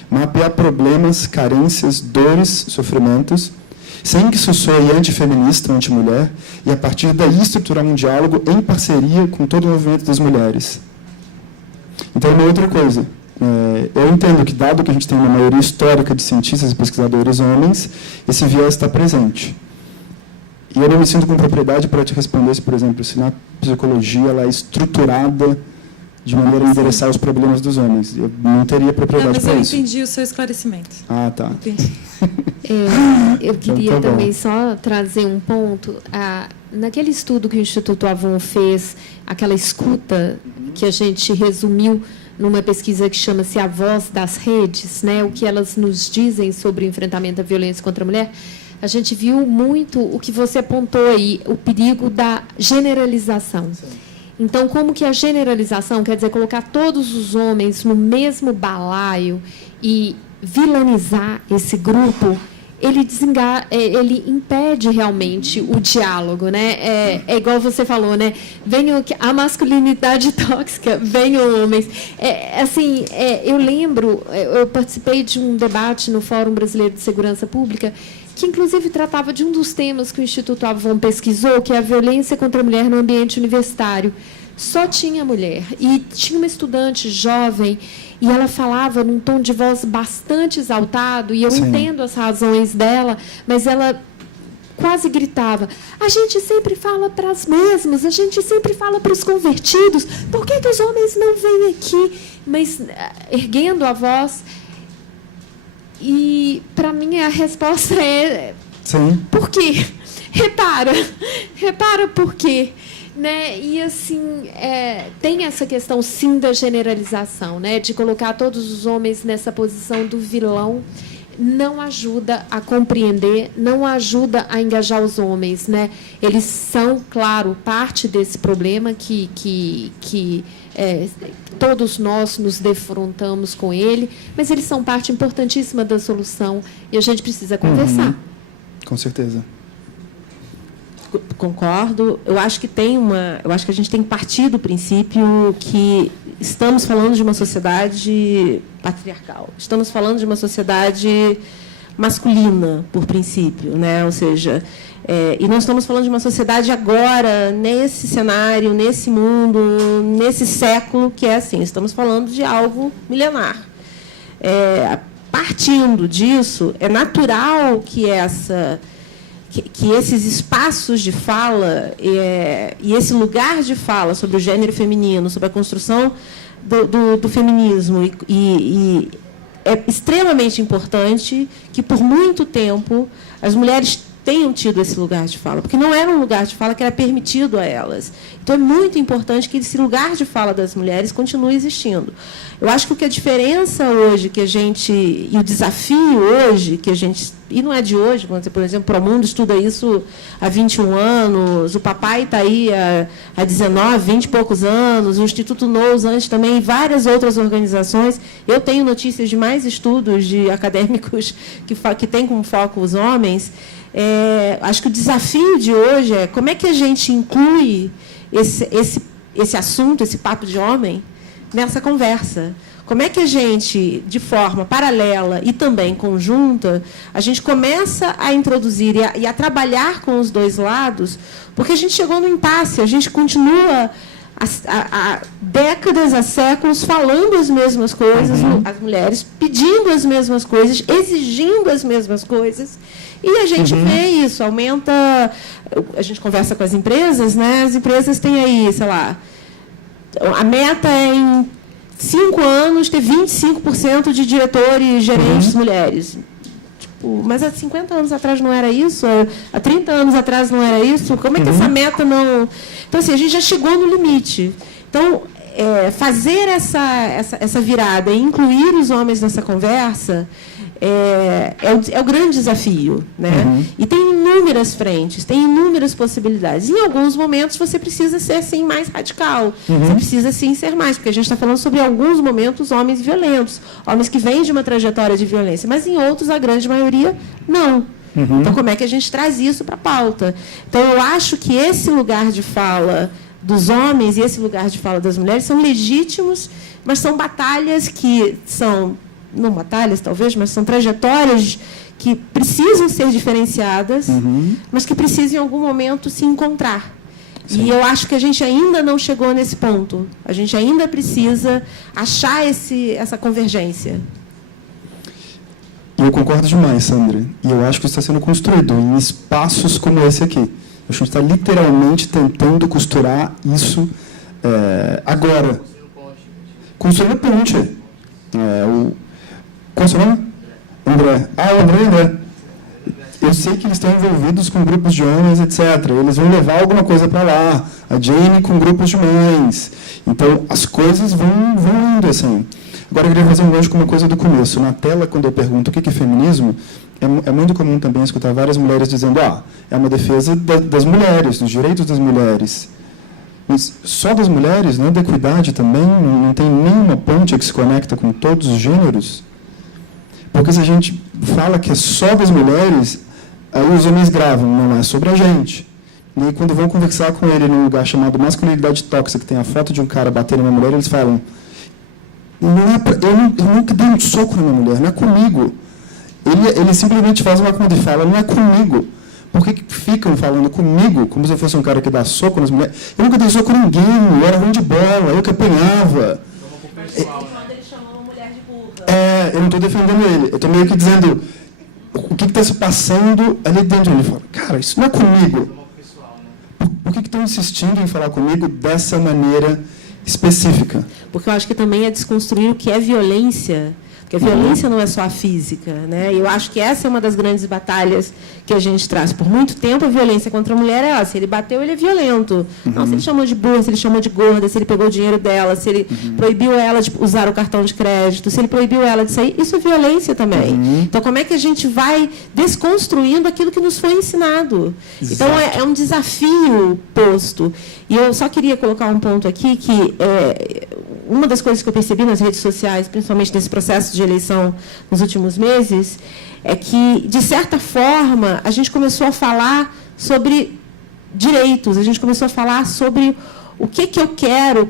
Mapear problemas, carências, dores, sofrimentos, sem que isso soe antifeminista ou antimulher, e a partir daí estruturar um diálogo em parceria com todo o movimento das mulheres. Então, uma outra coisa. Eu entendo que, dado que a gente tem uma maioria histórica de cientistas e pesquisadores homens, esse viés está presente. E eu não me sinto com propriedade para te responder se, por exemplo, se na psicologia ela é estruturada de maneira a endereçar os problemas dos homens. Eu não teria propriedade para isso. Mas eu entendi o seu esclarecimento. Tá. Entendi. Eu queria também só trazer um ponto. Naquele estudo que o Instituto Avon fez, aquela escuta que a gente resumiu numa pesquisa que chama-se A Voz das Redes, né, o que elas nos dizem sobre o enfrentamento da violência contra a mulher, a gente viu muito o que você apontou aí, o perigo da generalização. Sim. Então, como que a generalização, quer dizer, colocar todos os homens no mesmo balaio e vilanizar esse grupo, ele impede realmente o diálogo, né? É igual você falou, né? A masculinidade tóxica, venham homens. Eu lembro, eu participei de um debate no Fórum Brasileiro de Segurança Pública, que inclusive tratava de um dos temas que o Instituto Avon pesquisou, que é a violência contra a mulher no ambiente universitário. Só tinha mulher. E tinha uma estudante jovem, e ela falava num tom de voz bastante exaltado, e eu Sim. entendo as razões dela, mas ela quase gritava: a gente sempre fala para as mesmas, a gente sempre fala para os convertidos, por que os homens não vêm aqui? Mas erguendo a voz... E, para mim, a resposta é... Sim. Por quê? Repara por quê. Né? E, assim, tem essa questão, sim, da generalização, né? De colocar todos os homens nessa posição do vilão. Não ajuda a compreender, não ajuda a engajar os homens, né? Eles são, claro, parte desse problema que todos nós nos defrontamos com ele, mas eles são parte importantíssima da solução e a gente precisa conversar. Com certeza. Concordo. Eu acho que a gente tem que partir do princípio que estamos falando de uma sociedade patriarcal. Estamos falando de uma sociedade masculina, por princípio, né? Ou seja, e nós estamos falando de uma sociedade agora, nesse cenário, nesse mundo, nesse século, que é assim, estamos falando de algo milenar. Partindo disso, é natural que esses espaços de fala e esse lugar de fala sobre o gênero feminino, sobre a construção do feminismo, e é extremamente importante que, por muito tempo, as mulheres tenham tido esse lugar de fala, porque não era um lugar de fala que era permitido a elas. Então, é muito importante que esse lugar de fala das mulheres continue existindo. Eu acho que o que a diferença hoje, e o desafio hoje, que a gente, e não é de hoje, quando você, por exemplo, o Promundo estuda isso há 21 anos, o Papai está aí há 19, 20 e poucos anos, o Instituto Nous antes também, e várias outras organizações. Eu tenho notícias de mais estudos de acadêmicos que têm como foco os homens. Acho que o desafio de hoje é como é que a gente inclui esse assunto, esse papo de homem, nessa conversa. Como é que a gente, de forma paralela e também conjunta, a gente começa a introduzir e a trabalhar com os dois lados, porque a gente chegou no impasse, a gente continua há décadas, há séculos, falando as mesmas coisas, as mulheres pedindo as mesmas coisas, exigindo as mesmas coisas, e a gente vê isso, aumenta. A gente conversa com as empresas, né? As empresas têm aí, sei lá, a meta é em 5 anos ter 25% de diretores, gerentes mulheres. Mas há 50 anos atrás não era isso? Há 30 anos atrás não era isso? Como é que essa meta não... Então, assim, a gente já chegou no limite. Então, fazer essa virada e incluir os homens nessa conversa é o grande desafio, né? E tem inúmeras frentes, tem inúmeras possibilidades. Em alguns momentos, você precisa ser, sim, mais radical. Você precisa, sim, ser mais, porque a gente está falando sobre, alguns momentos, homens violentos, homens que vêm de uma trajetória de violência, mas, em outros, a grande maioria, não. Então, como é que a gente traz isso para a pauta? Então, eu acho que esse lugar de fala dos homens e esse lugar de fala das mulheres são legítimos, mas são batalhas que são... não batalhas, talvez, mas são trajetórias que precisam ser diferenciadas, mas que precisam, em algum momento, se encontrar. Sim. E eu acho que a gente ainda não chegou nesse ponto. A gente ainda precisa achar essa convergência. Eu concordo demais, Sandra. E eu acho que isso está sendo construído em espaços como esse aqui. A gente está literalmente tentando costurar isso agora. Construindo ponte. Qual é o seu nome? André. O André. Eu sei que eles estão envolvidos com grupos de homens, etc. Eles vão levar alguma coisa para lá. A Jane com grupos de mães. Então, as coisas vão indo assim. Agora, eu queria fazer um gancho com uma coisa do começo. Na tela, quando eu pergunto o que é feminismo, é muito comum também escutar várias mulheres dizendo é uma defesa das mulheres, dos direitos das mulheres. Mas só das mulheres, não da equidade também? Não tem nenhuma ponte que se conecta com todos os gêneros? Porque se a gente fala que é só das mulheres, aí os homens gravam, não é sobre a gente. E aí, quando vão conversar com ele num lugar chamado masculinidade tóxica, que tem a foto de um cara batendo na mulher, eles falam, eu nunca dei um soco na minha mulher, não é comigo. Ele simplesmente faz uma conta e fala, não é comigo. Por que ficam falando comigo, como se eu fosse um cara que dá soco nas mulheres? Eu nunca dei soco em ninguém, eu era ruim de bola, eu que apanhava. Eu não estou defendendo ele, eu estou meio que dizendo o que está se passando ali dentro. Ele fala, cara, isso não é comigo. Por que estão insistindo em falar comigo dessa maneira específica? Porque eu acho que também é desconstruir o que é violência. Porque a violência não é só a física, né? E eu acho que essa é uma das grandes batalhas que a gente traz. Por muito tempo, a violência contra a mulher é se ele bateu, ele é violento. Não, se ele chamou de burra, se ele chamou de gorda, se ele pegou o dinheiro dela, se ele proibiu ela de usar o cartão de crédito, se ele proibiu ela de sair, isso é violência também. Então, como é que a gente vai desconstruindo aquilo que nos foi ensinado? Exato. Então, é um desafio posto. E eu só queria colocar um ponto aqui, que uma das coisas que eu percebi nas redes sociais, principalmente nesse processo de eleição nos últimos meses, é que, de certa forma, a gente começou a falar sobre direitos, a gente começou a falar sobre o que eu quero,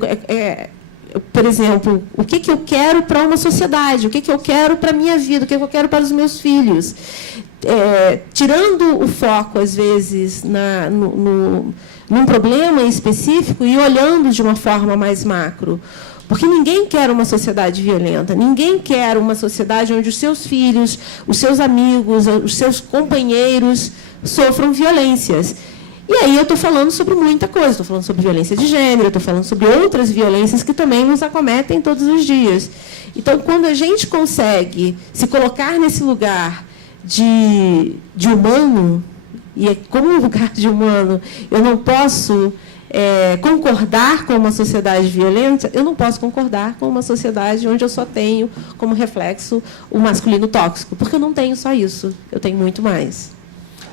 por exemplo, o que eu quero para uma sociedade, o que eu quero para a minha vida, o que eu quero para os meus filhos. Tirando o foco, às vezes, num problema específico e olhando de uma forma mais macro. Porque ninguém quer uma sociedade violenta, ninguém quer uma sociedade onde os seus filhos, os seus amigos, os seus companheiros sofram violências. E aí eu estou falando sobre muita coisa, estou falando sobre violência de gênero, estou falando sobre outras violências que também nos acometem todos os dias. Então, quando a gente consegue se colocar nesse lugar de humano, e como um lugar de humano, eu não posso concordar com uma sociedade violenta, eu não posso concordar com uma sociedade onde eu só tenho como reflexo o masculino tóxico, porque eu não tenho só isso, eu tenho muito mais.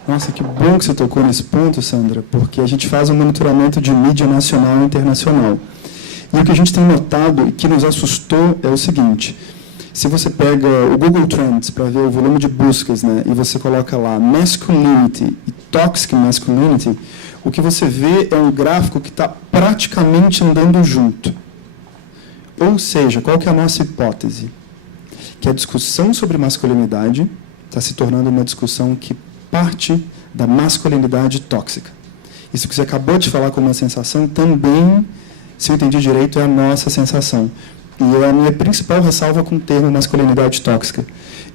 Nossa, que bom que você tocou nesse ponto, Sandra, porque a gente faz um monitoramento de mídia nacional e internacional. E o que a gente tem notado e que nos assustou é o seguinte: se você pega o Google Trends para ver o volume de buscas, né, e você coloca lá masculinity e toxic masculinity, o que você vê é um gráfico que está praticamente andando junto. Ou seja, qual que é a nossa hipótese? Que a discussão sobre masculinidade está se tornando uma discussão que parte da masculinidade tóxica. Isso que você acabou de falar como uma sensação também, se eu entendi direito, é a nossa sensação. E é a minha principal ressalva com o termo masculinidade tóxica.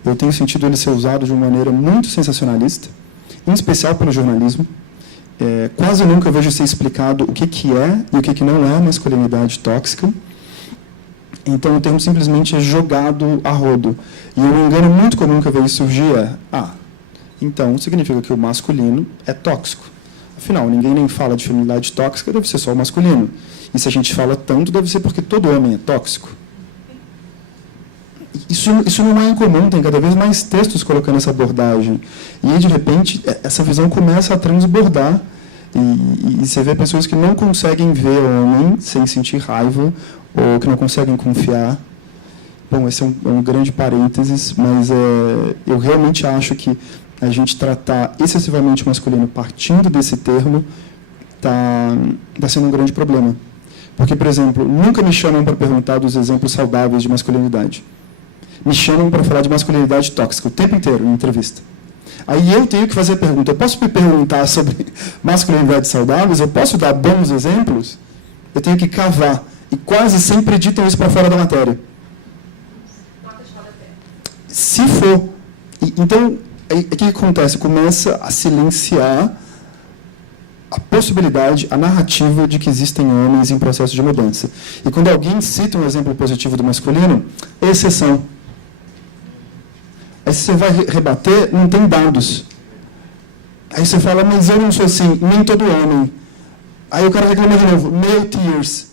Eu tenho sentido ele ser usado de uma maneira muito sensacionalista, em especial pelo jornalismo. Quase nunca vejo ser explicado o que é e o que não é masculinidade tóxica. Então, o termo simplesmente é jogado a rodo. E um engano muito comum que eu vejo surgir então significa que o masculino é tóxico. Afinal, ninguém nem fala de feminilidade tóxica, deve ser só o masculino. E se a gente fala tanto, deve ser porque todo homem é tóxico. Isso não é incomum, tem cada vez mais textos colocando essa abordagem. E aí, de repente, essa visão começa a transbordar. E você vê pessoas que não conseguem ver o homem sem sentir raiva, ou que não conseguem confiar. Bom, esse é um grande parênteses, mas eu realmente acho que a gente tratar excessivamente o masculino partindo desse termo está sendo um grande problema. Porque, por exemplo, nunca me chamam para perguntar dos exemplos saudáveis de masculinidade. Me chamam para falar de masculinidade tóxica o tempo inteiro, em entrevista. Aí eu tenho que fazer a pergunta: eu posso me perguntar sobre masculinidades saudáveis? Eu posso dar bons exemplos? Eu tenho que cavar. E quase sempre ditam isso para fora da matéria. Se for. Então, o que acontece? Começa a silenciar a possibilidade, a narrativa de que existem homens em processo de mudança. E quando alguém cita um exemplo positivo do masculino, é exceção. Aí você vai rebater, não tem dados. Aí você fala, mas eu não sou assim, nem todo homem. Aí o cara reclama de novo, male tears.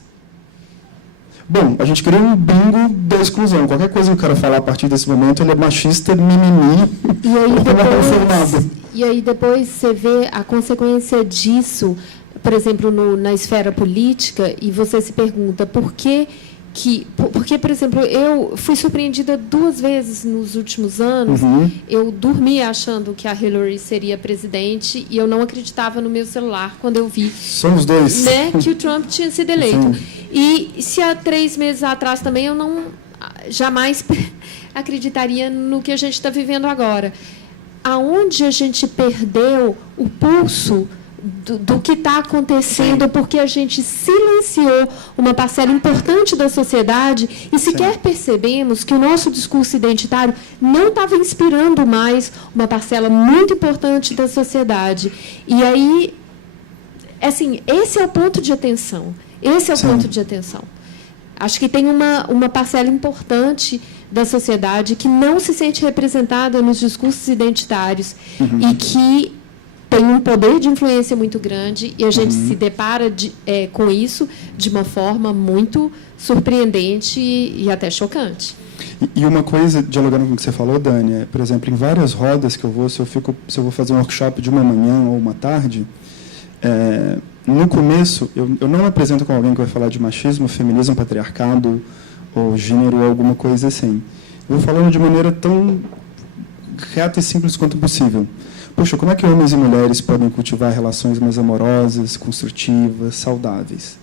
Bom, a gente cria um bingo da exclusão. Qualquer coisa que o cara falar a partir desse momento, ele é machista, mimimi, e aí depois você vê a consequência disso, por exemplo, na esfera política, e você se pergunta porque, por exemplo, eu fui surpreendida 2 vezes nos últimos anos. Eu dormi achando que a Hillary seria presidente e eu não acreditava no meu celular quando eu vi. Somos dois. Né, que o Trump tinha sido eleito. Sim. E se há 3 meses atrás também eu não jamais acreditaria no que a gente está vivendo agora. Aonde a gente perdeu o pulso do que está acontecendo, porque a gente silenciou uma parcela importante da sociedade e sequer percebemos que o nosso discurso identitário não estava inspirando mais uma parcela muito importante da sociedade. E aí, assim, esse é o ponto de atenção. Esse é o ponto de atenção. Acho que tem uma parcela importante da sociedade que não se sente representada nos discursos identitários e que tem um poder de influência muito grande, e a gente se depara com isso de uma forma muito surpreendente e até chocante. E uma coisa, dialogando com o que você falou, Dani, por exemplo, em várias rodas que eu vou, se eu vou fazer um workshop de uma manhã ou uma tarde, no começo, eu não me apresento como alguém que vai falar de machismo, feminismo, patriarcado, ou gênero, ou alguma coisa assim. Eu vou falando de maneira tão reta e simples quanto possível. poxa, como é que homens e mulheres podem cultivar relações mais amorosas, construtivas, saudáveis?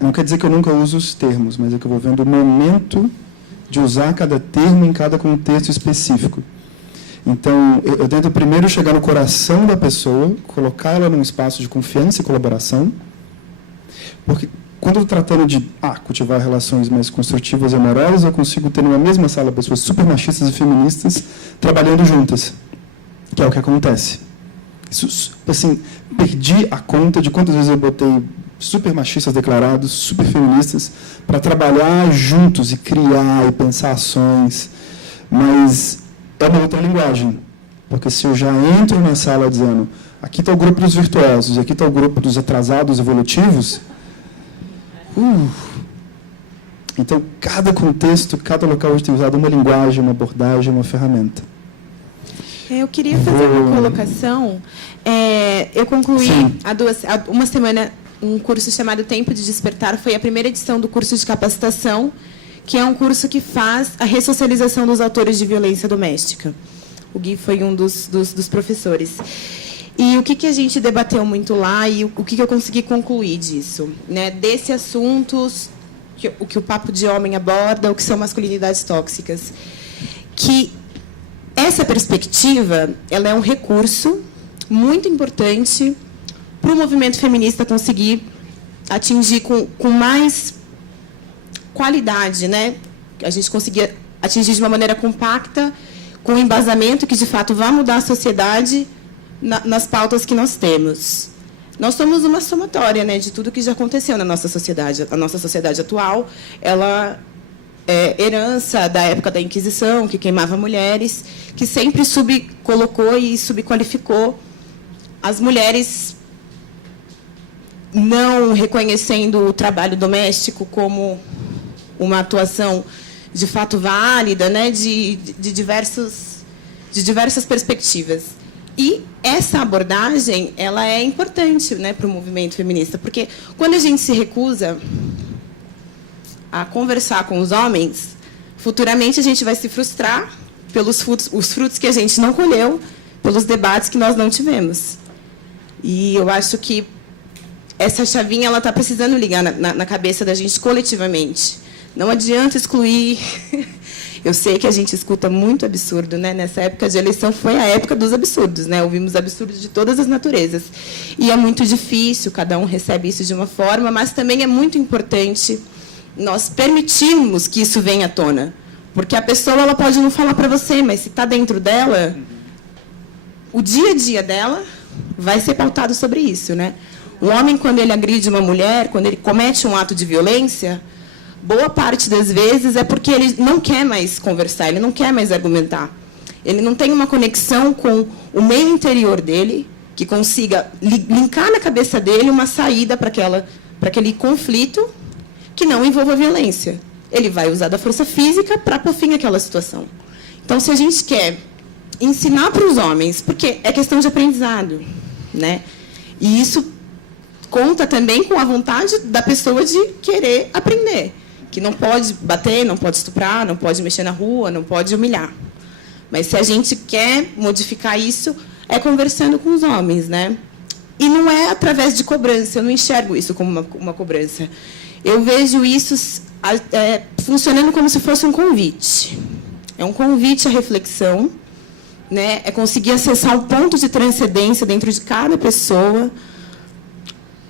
Não quer dizer que eu nunca uso os termos, mas é que eu vou vendo o momento de usar cada termo em cada contexto específico. Então, eu tento primeiro chegar no coração da pessoa, colocar ela num espaço de confiança e colaboração, porque quando eu estou tratando de cultivar relações mais construtivas e amorosas, eu consigo ter numa mesma sala pessoas super machistas e feministas trabalhando juntas, que é o que acontece. Isso, assim, perdi a conta de quantas vezes eu botei super machistas declarados, super feministas, para trabalhar juntos e criar e pensar ações, mas é uma outra linguagem, porque se eu já entro na sala dizendo aqui está o grupo dos virtuosos, aqui está o grupo dos atrasados evolutivos, então cada contexto, cada local tem usado uma linguagem, uma abordagem, uma ferramenta. Eu queria fazer uma colocação. Eu concluí há uma semana um curso chamado Tempo de Despertar. Foi a primeira edição do curso de capacitação, que é um curso que faz a ressocialização dos autores de violência doméstica. O Gui foi um dos professores. E o que a gente debateu muito lá e o que eu consegui concluir disso, né? Desses assuntos, o que o Papo de Homem aborda, o que são masculinidades tóxicas, que essa perspectiva, ela é um recurso muito importante para o movimento feminista conseguir atingir com mais qualidade, né? A gente conseguir atingir de uma maneira compacta, com embasamento que, de fato, vai mudar a sociedade nas pautas que nós temos. Nós somos uma somatória, né, de tudo que já aconteceu na nossa sociedade. A nossa sociedade atual, ela é herança da época da Inquisição, que queimava mulheres, que sempre subcolocou e subqualificou as mulheres, não reconhecendo o trabalho doméstico como uma atuação de fato válida, né, de diversas perspectivas. E essa abordagem, ela é importante, né, para o movimento feminista, porque quando a gente se recusa a conversar com os homens, futuramente a gente vai se frustrar pelos frutos que a gente não colheu, pelos debates que nós não tivemos. E eu acho que essa chavinha ela está precisando ligar na cabeça da gente coletivamente. Não adianta excluir. Eu sei que a gente escuta muito absurdo, né? Nessa época de eleição foi a época dos absurdos, né? Ouvimos absurdos de todas as naturezas. E é muito difícil, cada um recebe isso de uma forma, mas também é muito importante nós permitirmos que isso venha à tona. Porque a pessoa ela pode não falar para você, mas se está dentro dela, o dia a dia dela vai ser pautado sobre isso, né? O homem, quando ele agride uma mulher, quando ele comete um ato de violência, boa parte das vezes é porque ele não quer mais conversar, ele não quer mais argumentar. Ele não tem uma conexão com o meio interior dele, que consiga linkar na cabeça dele uma saída para aquele conflito que não envolva violência. Ele vai usar da força física para pôr fim àquela situação. Então, se a gente quer ensinar para os homens, porque é questão de aprendizado, né? E isso conta também com a vontade da pessoa de querer aprender, que não pode bater, não pode estuprar, não pode mexer na rua, não pode humilhar. Mas se a gente quer modificar isso, é conversando com os homens, né? E não é através de cobrança, eu não enxergo isso como uma cobrança. Eu vejo isso funcionando como se fosse um convite. É um convite à reflexão, né? É conseguir acessar um ponto de transcendência dentro de cada pessoa,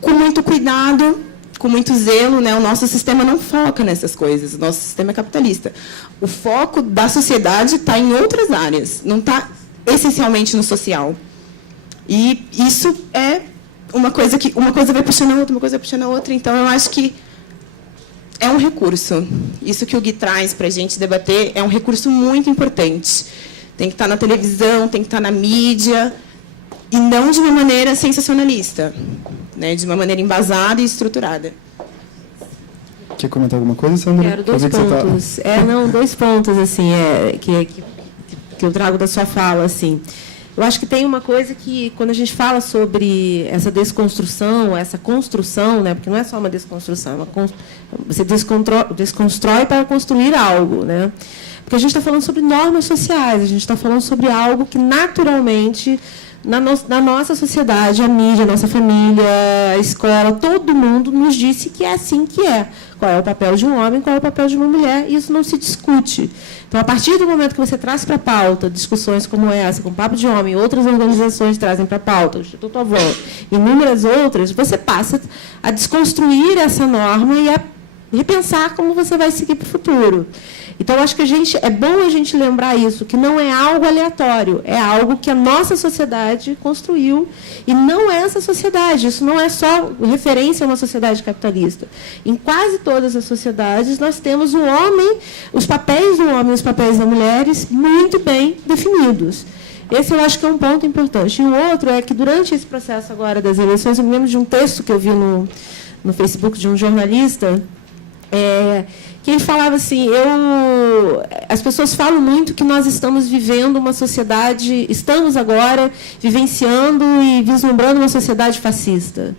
com muito cuidado, com muito zelo, né? O nosso sistema não foca nessas coisas, o nosso sistema é capitalista. O foco da sociedade está em outras áreas, não está essencialmente no social. E isso é uma coisa vai puxando a outra, uma coisa vai puxando a outra. Então, eu acho que é um recurso. Isso que o Gui traz para a gente debater é um recurso muito importante. Tem que estar na televisão, tem que estar na mídia, e não de uma maneira sensacionalista, né? De uma maneira embasada e estruturada. Quer comentar alguma coisa, Sandra? Quero dois pontos. Dois pontos assim, que eu trago da sua fala, assim. Eu acho que tem uma coisa que, quando a gente fala sobre essa desconstrução, essa construção, né? Porque não é só uma desconstrução, você desconstrói para construir algo, né? Porque a gente está falando sobre normas sociais, a gente está falando sobre algo que naturalmente na nossa sociedade, a mídia, a nossa família, a escola, todo mundo nos disse que é assim que é. Qual é o papel de um homem, qual é o papel de uma mulher, e isso não se discute. Então, a partir do momento que você traz para a pauta discussões como essa, com Papo de Homem, outras organizações trazem para a pauta, o Instituto Avon, e inúmeras outras, você passa a desconstruir essa norma e a repensar como você vai seguir para o futuro. Então, acho que é bom a gente lembrar isso, que não é algo aleatório, é algo que a nossa sociedade construiu, e não é essa sociedade, isso não é só referência a uma sociedade capitalista. Em quase todas as sociedades, nós temos o homem, os papéis do homem e os papéis das mulheres muito bem definidos. Esse eu acho que é um ponto importante. E o outro é que, durante esse processo agora das eleições, eu me lembro de um texto que eu vi no Facebook de um jornalista, que ele falava assim, as pessoas falam muito que nós estamos vivendo uma sociedade, estamos agora vivenciando e vislumbrando uma sociedade fascista.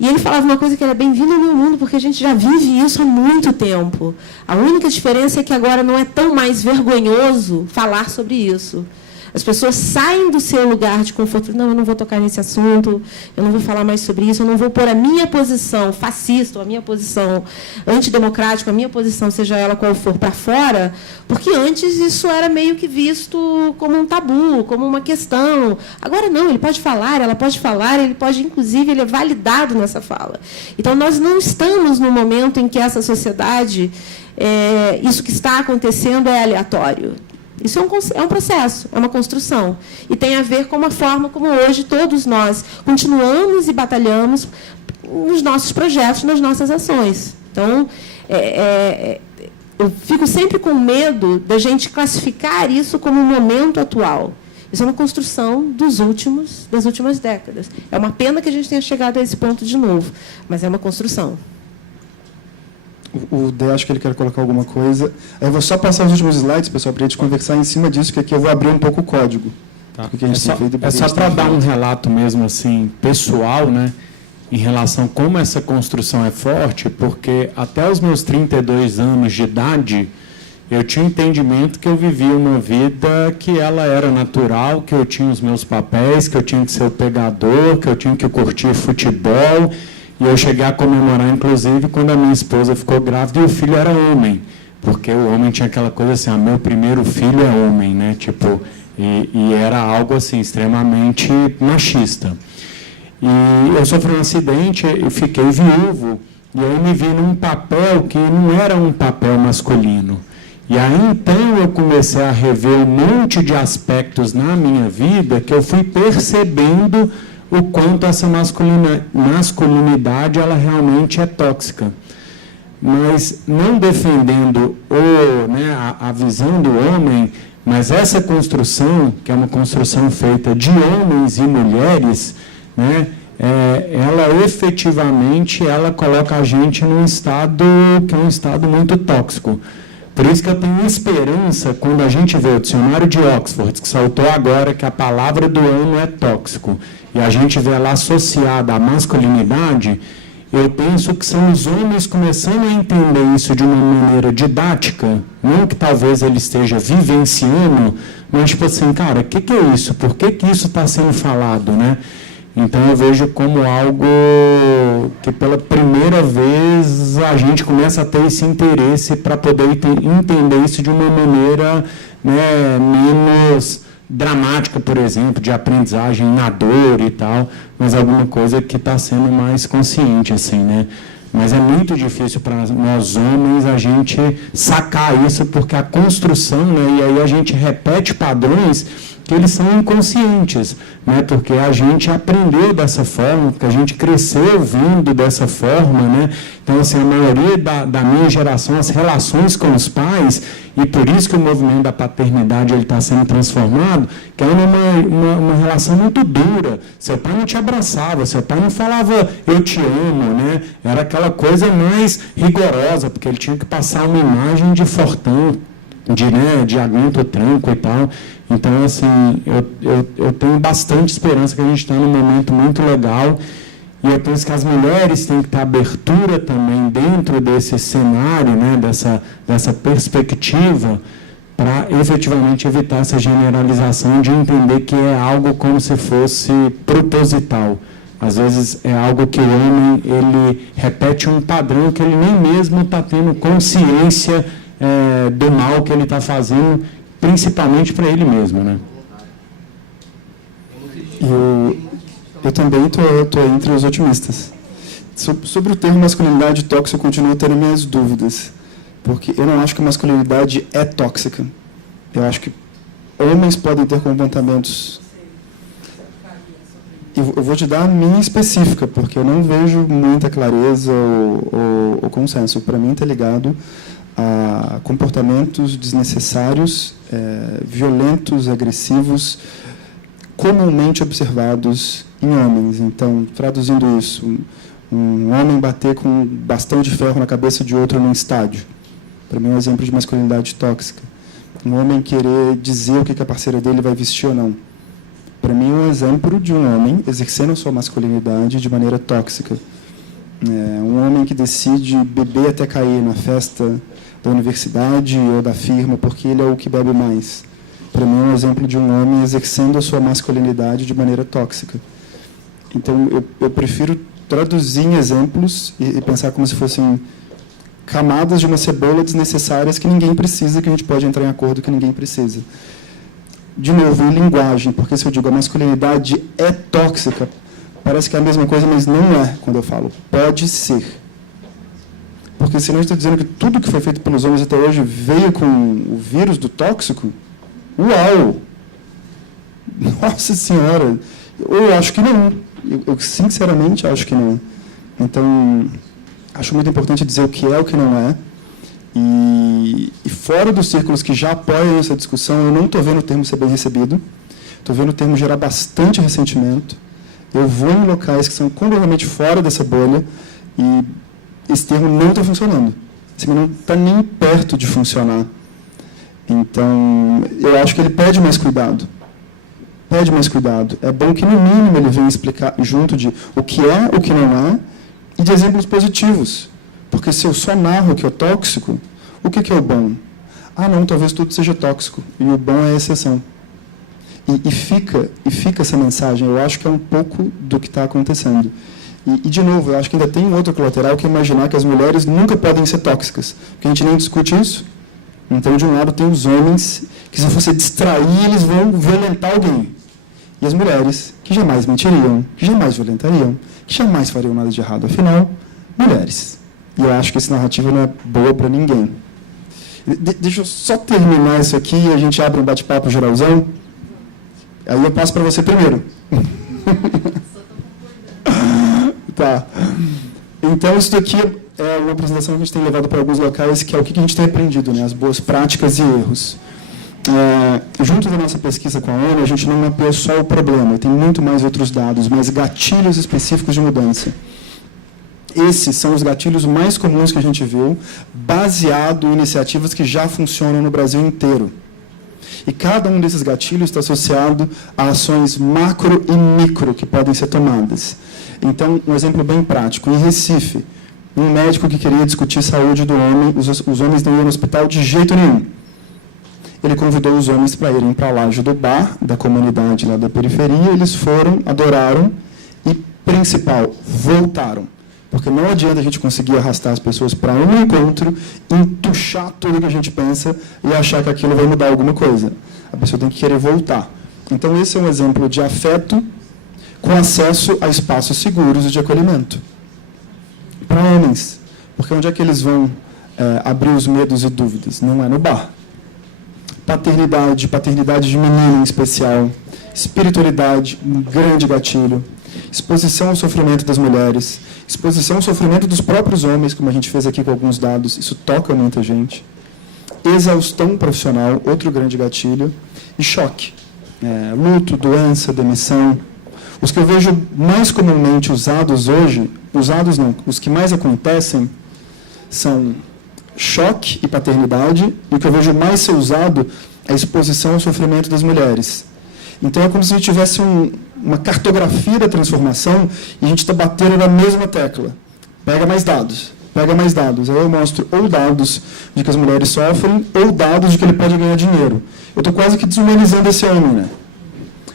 E ele falava uma coisa que era bem-vindo ao meu mundo, porque a gente já vive isso há muito tempo. A única diferença é que agora não é tão mais vergonhoso falar sobre isso. As pessoas saem do seu lugar de conforto. Não, eu não vou tocar nesse assunto, eu não vou falar mais sobre isso, eu não vou pôr a minha posição fascista, ou a minha posição antidemocrática, a minha posição, seja ela qual for, para fora, porque antes isso era meio que visto como um tabu, como uma questão. Agora não, ele pode falar, ela pode falar, ele pode, inclusive, ele é validado nessa fala. Então, nós não estamos no momento em que essa sociedade, isso que está acontecendo é aleatório. Isso é um processo, é uma construção. E tem a ver com a forma como hoje todos nós continuamos e batalhamos nos nossos projetos, nas nossas ações. Então, eu fico sempre com medo da gente classificar isso como um momento atual. Isso é uma construção das últimas décadas. É uma pena que a gente tenha chegado a esse ponto de novo, mas é uma construção. O Dé, acho que ele quer colocar alguma coisa. Eu vou só passar os últimos slides, pessoal, para a gente conversar em cima disso, que aqui eu vou abrir um pouco o código. Tá. Que a gente tem feito, é só para dar um relato mesmo assim, pessoal, né, em relação a como essa construção é forte, porque até os meus 32 anos de idade, eu tinha entendimento que eu vivia uma vida que ela era natural, que eu tinha os meus papéis, que eu tinha que ser o pegador, que eu tinha que curtir futebol. E eu cheguei a comemorar, inclusive, quando a minha esposa ficou grávida e o filho era homem. Porque o homem tinha aquela coisa assim, meu primeiro filho é homem, né? Tipo, e era algo assim, extremamente machista. E eu sofri um acidente, eu fiquei viúvo, e aí me vi num papel que não era um papel masculino. E aí, então, eu comecei a rever um monte de aspectos na minha vida que eu fui percebendo o quanto essa masculinidade ela realmente é tóxica. Mas não defendendo a visão do homem, mas essa construção, que é uma construção feita de homens e mulheres, né, ela efetivamente coloca a gente num estado que é um estado muito tóxico. Por isso que eu tenho esperança quando a gente vê o dicionário de Oxford, que soltou agora que a palavra do ano é tóxico, e a gente vê ela associada à masculinidade, eu penso que são os homens começando a entender isso de uma maneira didática, não que talvez ele esteja vivenciando, mas tipo assim, cara, o que é isso? Por que isso está sendo falado, né? Então eu vejo como algo que pela primeira vez a gente começa a ter esse interesse para poder entender isso de uma maneira, né, menos dramática, por exemplo, de aprendizagem na dor e tal, mas alguma coisa que está sendo mais consciente, assim, né? Mas é muito difícil para nós homens a gente sacar isso, porque a construção, né, e aí a gente repete padrões que eles são inconscientes, né, porque a gente aprendeu dessa forma, porque a gente cresceu vendo dessa forma, né? Então, assim, a maioria da minha geração, as relações com os pais, e por isso que o movimento da paternidade está sendo transformado, que é uma relação muito dura. Seu pai não te abraçava, seu pai não falava eu te amo, né? Era aquela coisa mais rigorosa, porque ele tinha que passar uma imagem de fortão, de aguento o tranco e tal. Então, assim, eu tenho bastante esperança que a gente está num momento muito legal, e eu penso que as mulheres têm que ter abertura também dentro desse cenário, né, dessa perspectiva, para efetivamente evitar essa generalização de entender que é algo como se fosse proposital. Às vezes é algo que o homem ele repete um padrão que ele nem mesmo está tendo consciência do mal que ele está fazendo, principalmente para ele mesmo, né? Eu também estou entre os otimistas. Sobre o termo masculinidade tóxica, eu continuo tendo minhas dúvidas, porque eu não acho que a masculinidade é tóxica. Eu acho que homens podem ter comportamentos... Eu vou te dar a minha específica, porque eu não vejo muita clareza ou consenso. Para mim está ligado a comportamentos desnecessários, violentos, agressivos, comumente observados em homens. Então, traduzindo isso, um homem bater com um bastão de ferro na cabeça de outro num estádio. Para mim é um exemplo de masculinidade tóxica. Um homem querer dizer o que a parceira dele vai vestir ou não. Para mim é um exemplo de um homem exercendo a sua masculinidade de maneira tóxica. Um homem que decide beber até cair na festa da universidade ou da firma porque ele é o que bebe mais. Para mim é um exemplo de um homem exercendo a sua masculinidade de maneira tóxica. Então eu prefiro traduzir em exemplos e pensar como se fossem camadas de uma cebola desnecessárias que ninguém precisa, que a gente pode entrar em acordo que ninguém precisa. De novo, em linguagem, porque se eu digo a masculinidade é tóxica, parece que é a mesma coisa, mas não é quando eu falo. Pode ser. Porque senão eu estou dizendo que tudo que foi feito pelos homens até hoje veio com o vírus do tóxico. Uau! Nossa Senhora! Eu acho que não. Eu sinceramente acho que não. Então, acho muito importante dizer o que é e o que não é. E fora dos círculos que já apoiam essa discussão, eu não estou vendo o termo ser bem recebido. Estou vendo o termo gerar bastante ressentimento. Eu vou em locais que são completamente fora dessa bolha e esse termo não está funcionando. Esse termo não está nem perto de funcionar. Então, eu acho que ele pede mais cuidado. Pede mais cuidado. É bom que, no mínimo, ele venha explicar junto de o que é, o que não é, e de exemplos positivos. Porque se eu só narro o que é tóxico, o que é o bom? Ah, não, talvez tudo seja tóxico, e o bom é a exceção. E fica essa mensagem. Eu acho que é um pouco do que está acontecendo. E, de novo, eu acho que ainda tem um outro colateral, que é imaginar que as mulheres nunca podem ser tóxicas, porque a gente nem discute isso. Então, de um lado, tem os homens, que se você distrair, eles vão violentar alguém. E as mulheres, que jamais mentiriam, que jamais violentariam, que jamais fariam nada de errado. Afinal, mulheres. E eu acho que essa narrativa não é boa para ninguém. Deixa eu só terminar isso aqui e a gente abre um bate-papo geralzão. Aí eu passo para você primeiro. Tá. Então, isso daqui é uma apresentação que a gente tem levado para alguns locais, que é o que a gente tem aprendido, né? As boas práticas e erros. Junto da nossa pesquisa com a ONU, a gente não mapeou só o problema, tem muito mais outros dados, mas gatilhos específicos de mudança. Esses são os gatilhos mais comuns que a gente viu, baseado em iniciativas que já funcionam no Brasil inteiro. E cada um desses gatilhos está associado a ações macro e micro que podem ser tomadas. Então, um exemplo bem prático. Em Recife, um médico que queria discutir saúde do homem, os homens não iam no hospital de jeito nenhum. Ele convidou os homens para irem para a laje do bar, da comunidade lá da periferia, eles foram, adoraram e, principal, voltaram. Porque não adianta a gente conseguir arrastar as pessoas para um encontro, entuchar tudo que a gente pensa e achar que aquilo vai mudar alguma coisa. A pessoa tem que querer voltar. Então, esse é um exemplo de afeto com acesso a espaços seguros e de acolhimento. Para homens. Porque onde é que eles vão abrir os medos e dúvidas? Não é no bar. Paternidade de menino em especial. Espiritualidade, um grande gatilho. Exposição ao sofrimento das mulheres. Exposição ao sofrimento dos próprios homens, como a gente fez aqui com alguns dados. Isso toca muita gente. Exaustão profissional, outro grande gatilho. E choque. Luto, doença, demissão. Os que eu vejo mais comumente usados hoje, os que mais acontecem, são choque e paternidade, e o que eu vejo mais ser usado é a exposição ao sofrimento das mulheres. Então, é como se a gente tivesse uma cartografia da transformação e a gente está batendo na mesma tecla. Pega mais dados, pega mais dados. Aí eu mostro ou dados de que as mulheres sofrem, ou dados de que ele pode ganhar dinheiro. Eu estou quase que desumanizando esse homem, né?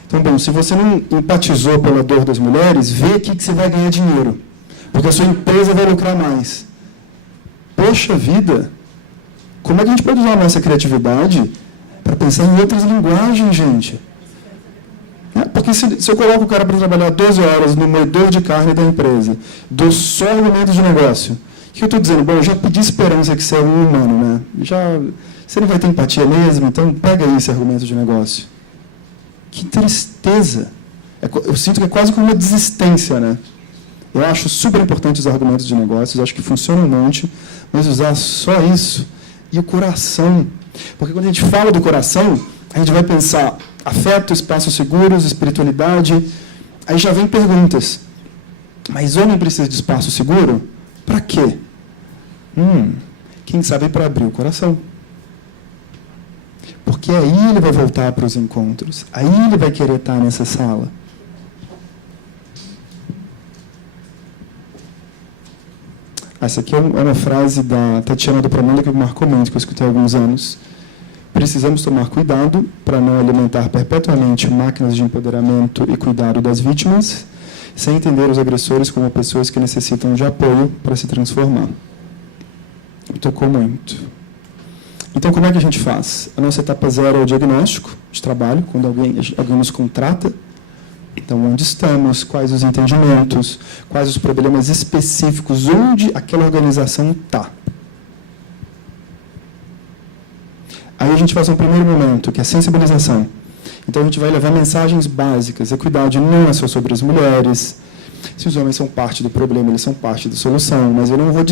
Então, bom, se você não empatizou pela dor das mulheres, vê aqui que você vai ganhar dinheiro, porque a sua empresa vai lucrar mais. Poxa vida! Como é que a gente pode usar a nossa criatividade para pensar em outras linguagens, gente? Porque se eu coloco o cara para trabalhar 12 horas no moedor de carne da empresa, dou só argumentos de negócio, o que eu estou dizendo? Bom, eu já pedi esperança que você é um humano, né? Você não vai ter empatia mesmo, então pega aí esse argumento de negócio. Que tristeza! Eu sinto que é quase como uma desistência, né? Eu acho super importante os argumentos de negócios, acho que funciona um monte, mas usar só isso e o coração. Porque quando a gente fala do coração, a gente vai pensar afeto, espaços seguros, espiritualidade. Aí já vem perguntas. Mas homem precisa de espaço seguro? Para quê? Quem sabe para abrir o coração. Porque aí ele vai voltar para os encontros. Aí ele vai querer estar nessa sala. Essa aqui é uma frase da Tatiana do Pramanda que me marcou muito, que eu escutei há alguns anos. Precisamos tomar cuidado para não alimentar perpetuamente máquinas de empoderamento e cuidado das vítimas, sem entender os agressores como pessoas que necessitam de apoio para se transformar. Me tocou muito. Então, como é que a gente faz? A nossa etapa 0 é o diagnóstico de trabalho, quando alguém nos contrata. Então, onde estamos, quais os entendimentos, quais os problemas específicos, onde aquela organização está. Aí a gente faz um primeiro momento, que é a sensibilização. Então, a gente vai levar mensagens básicas. Equidade não é só sobre as mulheres. Se os homens são parte do problema, eles são parte da solução. Mas eu não vou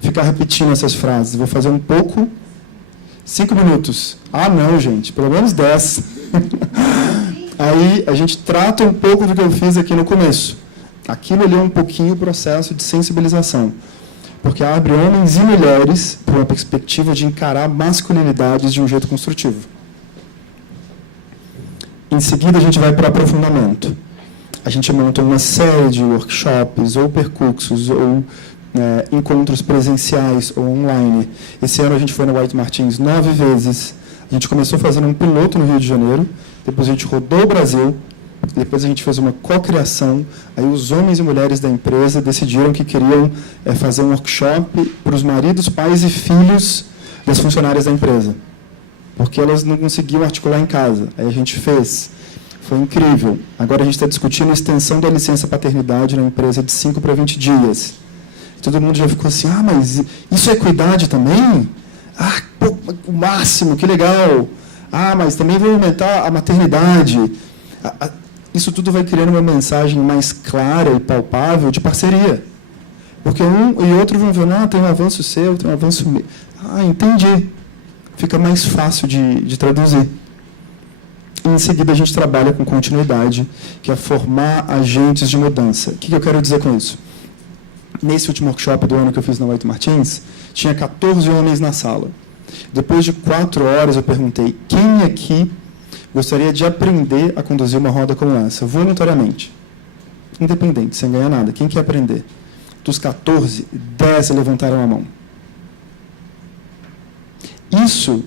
ficar repetindo essas frases. Eu vou fazer um pouco... 5 minutos. Ah, não, gente. Pelo menos 10. Aí a gente trata um pouco do que eu fiz aqui no começo. Aquilo ali é um pouquinho o processo de sensibilização. Porque abre homens e mulheres para uma perspectiva de encarar masculinidades de um jeito construtivo. Em seguida, a gente vai para o aprofundamento. A gente monta uma série de workshops, ou percursos, ou encontros presenciais ou online. Esse ano a gente foi no White Martins 9 vezes. A gente começou fazendo um piloto no Rio de Janeiro, depois a gente rodou o Brasil, depois a gente fez uma cocriação. Aí os homens e mulheres da empresa decidiram que queriam fazer um workshop para os maridos, pais e filhos das funcionárias da empresa, porque elas não conseguiam articular em casa. Aí a gente fez. Foi incrível. Agora a gente está discutindo a extensão da licença paternidade na empresa de 5 para 20 dias. Todo mundo já ficou assim, mas isso é equidade também? Pô, o máximo, que legal. Mas também vai aumentar a maternidade. Isso tudo vai criando uma mensagem mais clara e palpável de parceria. Porque um e outro vão ver, tem um avanço seu, tem um avanço meu. Entendi. Fica mais fácil de traduzir. E, em seguida, a gente trabalha com continuidade, que é formar agentes de mudança. O que eu quero dizer com isso? Nesse último workshop do ano que eu fiz na White Martins, tinha 14 homens na sala. Depois de 4 horas, eu perguntei, quem aqui gostaria de aprender a conduzir uma roda como essa, voluntariamente? Independente, sem ganhar nada. Quem quer aprender? Dos 14, 10 levantaram a mão. Isso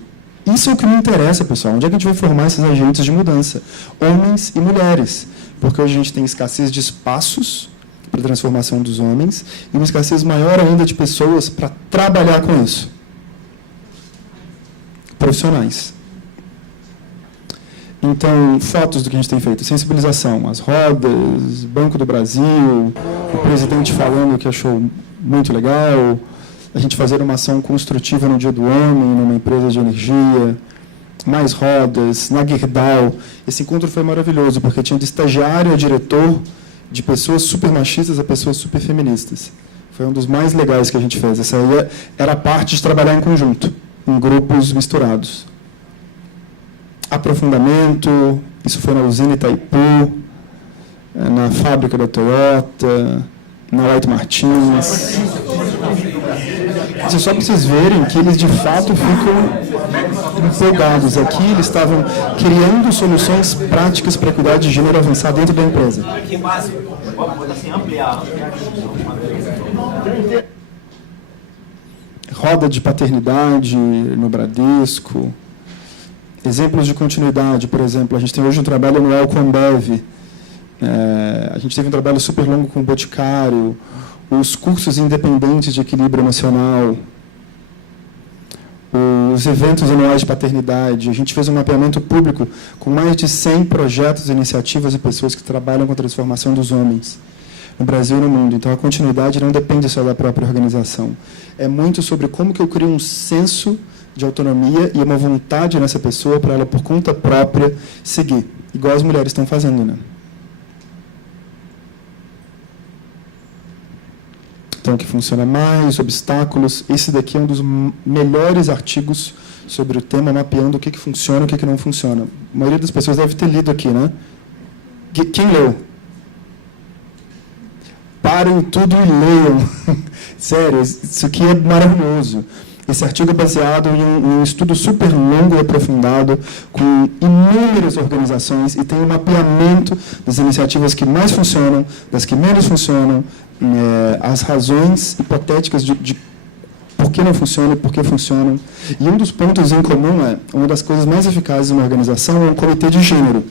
é o que me interessa, pessoal. Onde é que a gente vai formar esses agentes de mudança? Homens e mulheres. Porque hoje a gente tem escassez de espaços para a transformação dos homens e uma escassez maior ainda de pessoas para trabalhar com isso. Profissionais. Então, fotos do que a gente tem feito. Sensibilização, as rodas, Banco do Brasil, o presidente falando que achou muito legal, a gente fazer uma ação construtiva no Dia do Homem, numa empresa de energia, mais rodas, na Gerdau. Esse encontro foi maravilhoso, porque tinha de estagiário a diretor, de pessoas super machistas a pessoas super feministas. Foi um dos mais legais que a gente fez. Essa aí era a parte de trabalhar em conjunto, em grupos misturados. Aprofundamento, isso foi na usina Itaipu, na fábrica da Toyota, na White Martins. Isso é só para vocês verem que eles, de fato, ficam empolgados. Aqui eles estavam criando soluções práticas para cuidar de gênero avançado dentro da empresa. roda de paternidade no Bradesco. Exemplos de continuidade, por exemplo, a gente tem hoje um trabalho anual com a Ambev, a gente teve um trabalho super longo com o Boticário, os cursos independentes de equilíbrio emocional, os eventos anuais de paternidade. A gente fez um mapeamento público com mais de 100 projetos, iniciativas e pessoas que trabalham com a transformação dos homens no Brasil e no mundo. Então, a continuidade não depende só da própria organização. É muito sobre como que eu crio um senso de autonomia e uma vontade nessa pessoa para ela, por conta própria, seguir. Igual as mulheres estão fazendo, né? Então, o que funciona mais, obstáculos. Esse daqui é um dos melhores artigos sobre o tema, mapeando o que funciona e o que não funciona. A maioria das pessoas deve ter lido aqui, né? Quem leu? Parem tudo e leiam. Sério, isso aqui é maravilhoso. Esse artigo é baseado em um estudo super longo e aprofundado, com inúmeras organizações, e tem um mapeamento das iniciativas que mais funcionam, das que menos funcionam, as razões hipotéticas de por que não funcionam e por que funcionam. E um dos pontos em comum uma das coisas mais eficazes de uma organização é um comitê de gênero.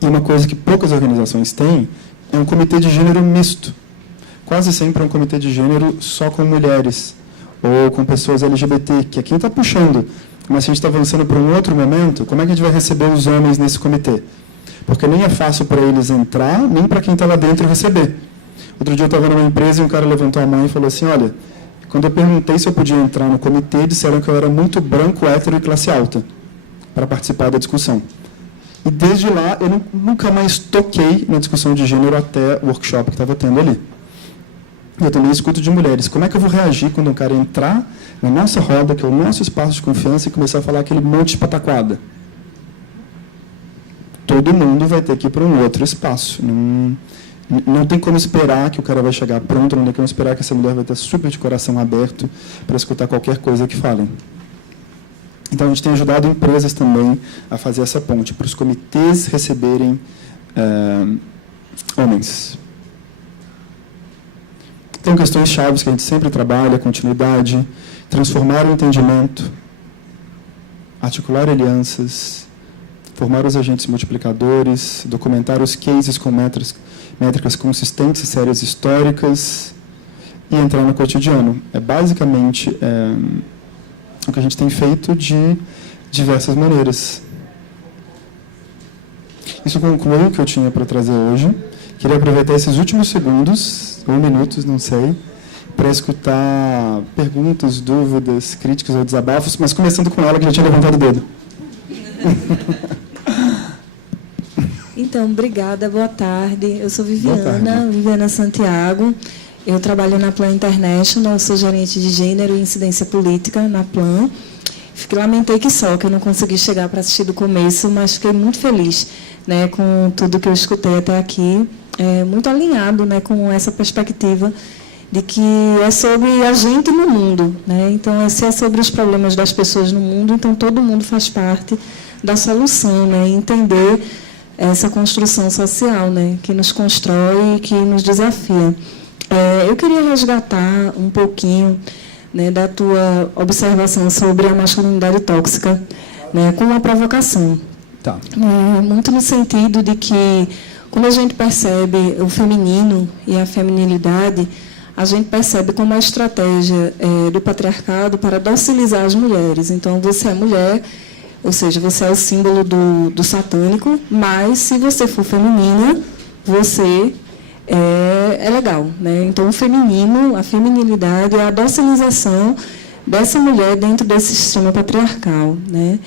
E uma coisa que poucas organizações têm é um comitê de gênero misto. Quase sempre é um comitê de gênero só com mulheres, ou com pessoas LGBT, que é quem está puxando. Mas se a gente está avançando para um outro momento, como é que a gente vai receber os homens nesse comitê? Porque nem é fácil para eles entrar, nem para quem está lá dentro receber. Outro dia eu estava numa empresa e um cara levantou a mão e falou assim, olha, quando eu perguntei se eu podia entrar no comitê, disseram que eu era muito branco, hétero e classe alta para participar da discussão. E desde lá eu nunca mais toquei na discussão de gênero até o workshop que estava tendo ali. Eu também escuto de mulheres. Como é que eu vou reagir quando um cara entrar na nossa roda, que é o nosso espaço de confiança, e começar a falar aquele monte de pataquada? Todo mundo vai ter que ir para um outro espaço. Não tem como esperar que o cara vai chegar pronto, não tem como esperar que essa mulher vai estar super de coração aberto para escutar qualquer coisa que falem. Então, a gente tem ajudado empresas também a fazer essa ponte, para os comitês receberem homens. Tem questões chaves que a gente sempre trabalha, continuidade, transformar o entendimento, articular alianças, formar os agentes multiplicadores, documentar os cases com métricas consistentes e sérias históricas e entrar no cotidiano. É basicamente o que a gente tem feito de diversas maneiras. Isso conclui o que eu tinha para trazer hoje. Queria aproveitar esses últimos segundos, ou minutos, não sei, para escutar perguntas, dúvidas, críticas ou desabafos, mas começando com ela, que já tinha levantado o dedo. Então, obrigada, boa tarde. Eu sou Viviana Santiago. Eu trabalho na Plan International, sou gerente de gênero e incidência política na Plan. Lamentei que eu não consegui chegar para assistir do começo, mas fiquei muito feliz, né, com tudo que eu escutei até aqui. Muito alinhado, né, com essa perspectiva de que é sobre a gente no mundo, né? Então, se é sobre os problemas das pessoas no mundo, então todo mundo faz parte da solução, né? Entender essa construção social, né, que nos constrói e que nos desafia. Eu queria resgatar um pouquinho, né, da tua observação sobre a masculinidade tóxica, né, com uma provocação. Tá. Muito no sentido de que, quando a gente percebe o feminino e a feminilidade, a gente percebe como a estratégia do patriarcado para docilizar as mulheres. Então, você é mulher, ou seja, você é o símbolo do satânico, mas, se você for feminina, você é legal, né? Então, o feminino, a feminilidade, é a docilização dessa mulher dentro desse sistema patriarcal, né?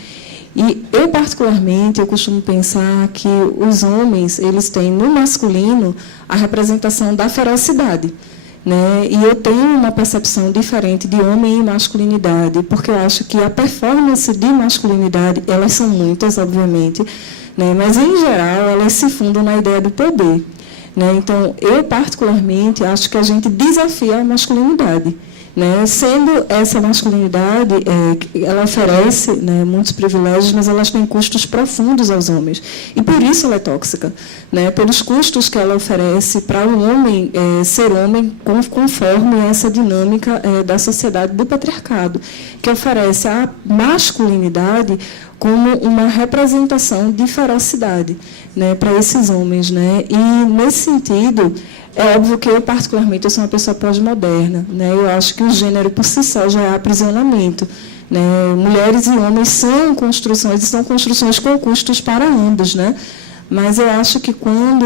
E eu, particularmente, eu costumo pensar que os homens, eles têm no masculino a representação da ferocidade, né? E eu tenho uma percepção diferente de homem e masculinidade, porque eu acho que a performance de masculinidade, elas são muitas, obviamente, né? Mas, em geral, elas se fundam na ideia do poder, né? Então, eu, particularmente, acho que a gente desafia a masculinidade. né? Sendo essa masculinidade, ela oferece, né, muitos privilégios, mas ela tem custos profundos aos homens. E por isso ela é tóxica, né? Pelos custos que ela oferece para o homem ser homem conforme essa dinâmica da sociedade do patriarcado, que oferece a masculinidade como uma representação de ferocidade, né, para esses homens, né? E, nesse sentido, é óbvio que eu, particularmente, eu sou uma pessoa pós-moderna, né? Eu acho que o gênero, por si só, já é aprisionamento, né? Mulheres e homens são construções com custos para ambos, né? Mas eu acho que quando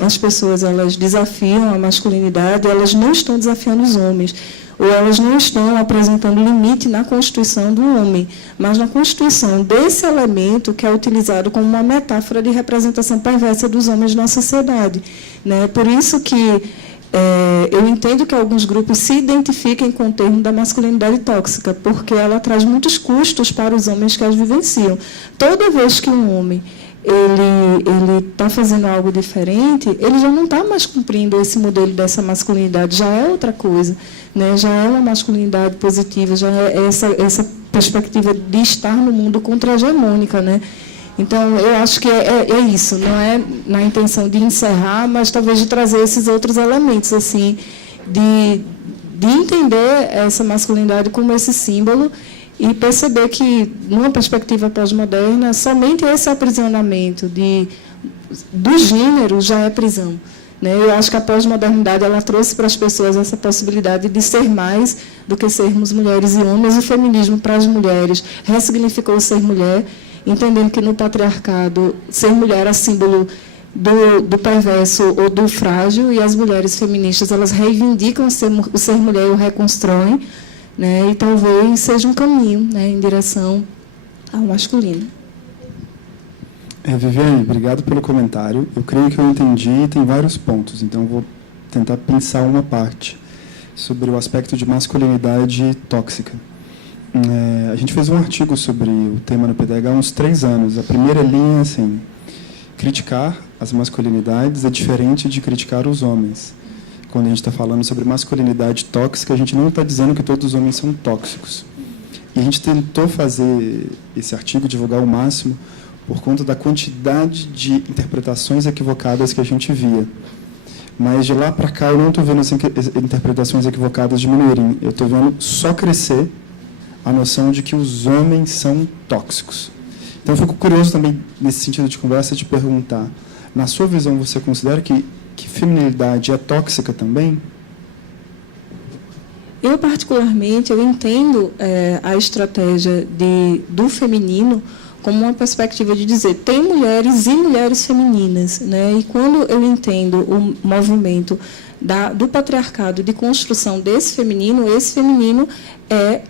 as pessoas elas desafiam a masculinidade, elas não estão desafiando os homens, ou elas não estão apresentando limite na constituição do homem, mas na constituição desse elemento que é utilizado como uma metáfora de representação perversa dos homens na sociedade, né? Por isso que eu entendo que alguns grupos se identifiquem com o termo da masculinidade tóxica, porque ela traz muitos custos para os homens que as vivenciam. Toda vez que um homem ele está fazendo algo diferente, ele já não está mais cumprindo esse modelo dessa masculinidade, já é outra coisa, né? Já é uma masculinidade positiva, já é essa perspectiva de estar no mundo contra-hegemônica, né? Então, eu acho que é isso, não é na intenção de encerrar, mas talvez de trazer esses outros elementos, assim, de entender essa masculinidade como esse símbolo e perceber que, numa perspectiva pós-moderna, somente esse aprisionamento do gênero já é prisão, né? Eu acho que a pós-modernidade ela trouxe para as pessoas essa possibilidade de ser mais do que sermos mulheres e homens. O feminismo para as mulheres ressignificou ser mulher, entendendo que no patriarcado ser mulher é símbolo do perverso ou do frágil, e as mulheres feministas elas reivindicam o ser mulher e o reconstroem, né? E talvez seja um caminho, né, em direção ao masculino. Viviane, obrigado pelo comentário. Eu creio que eu entendi e tem vários pontos, então eu vou tentar pensar uma parte sobre o aspecto de masculinidade tóxica. A gente fez um artigo sobre o tema no PDH há uns 3 anos. A primeira linha é assim: criticar as masculinidades é diferente de criticar os homens. Quando a gente está falando sobre masculinidade tóxica, a gente não está dizendo que todos os homens são tóxicos. E a gente tentou fazer esse artigo, divulgar ao máximo, por conta da quantidade de interpretações equivocadas que a gente via. Mas de lá para cá eu não estou vendo as interpretações equivocadas diminuírem. Eu estou vendo só crescer a noção de que os homens são tóxicos. Então eu fico curioso também, nesse sentido de conversa, de perguntar, na sua visão, você considera que feminilidade é tóxica também? Eu, particularmente, eu entendo a estratégia do feminino como uma perspectiva de dizer, tem mulheres e mulheres femininas, né? E quando eu entendo o movimento do patriarcado de construção desse feminino, esse feminino é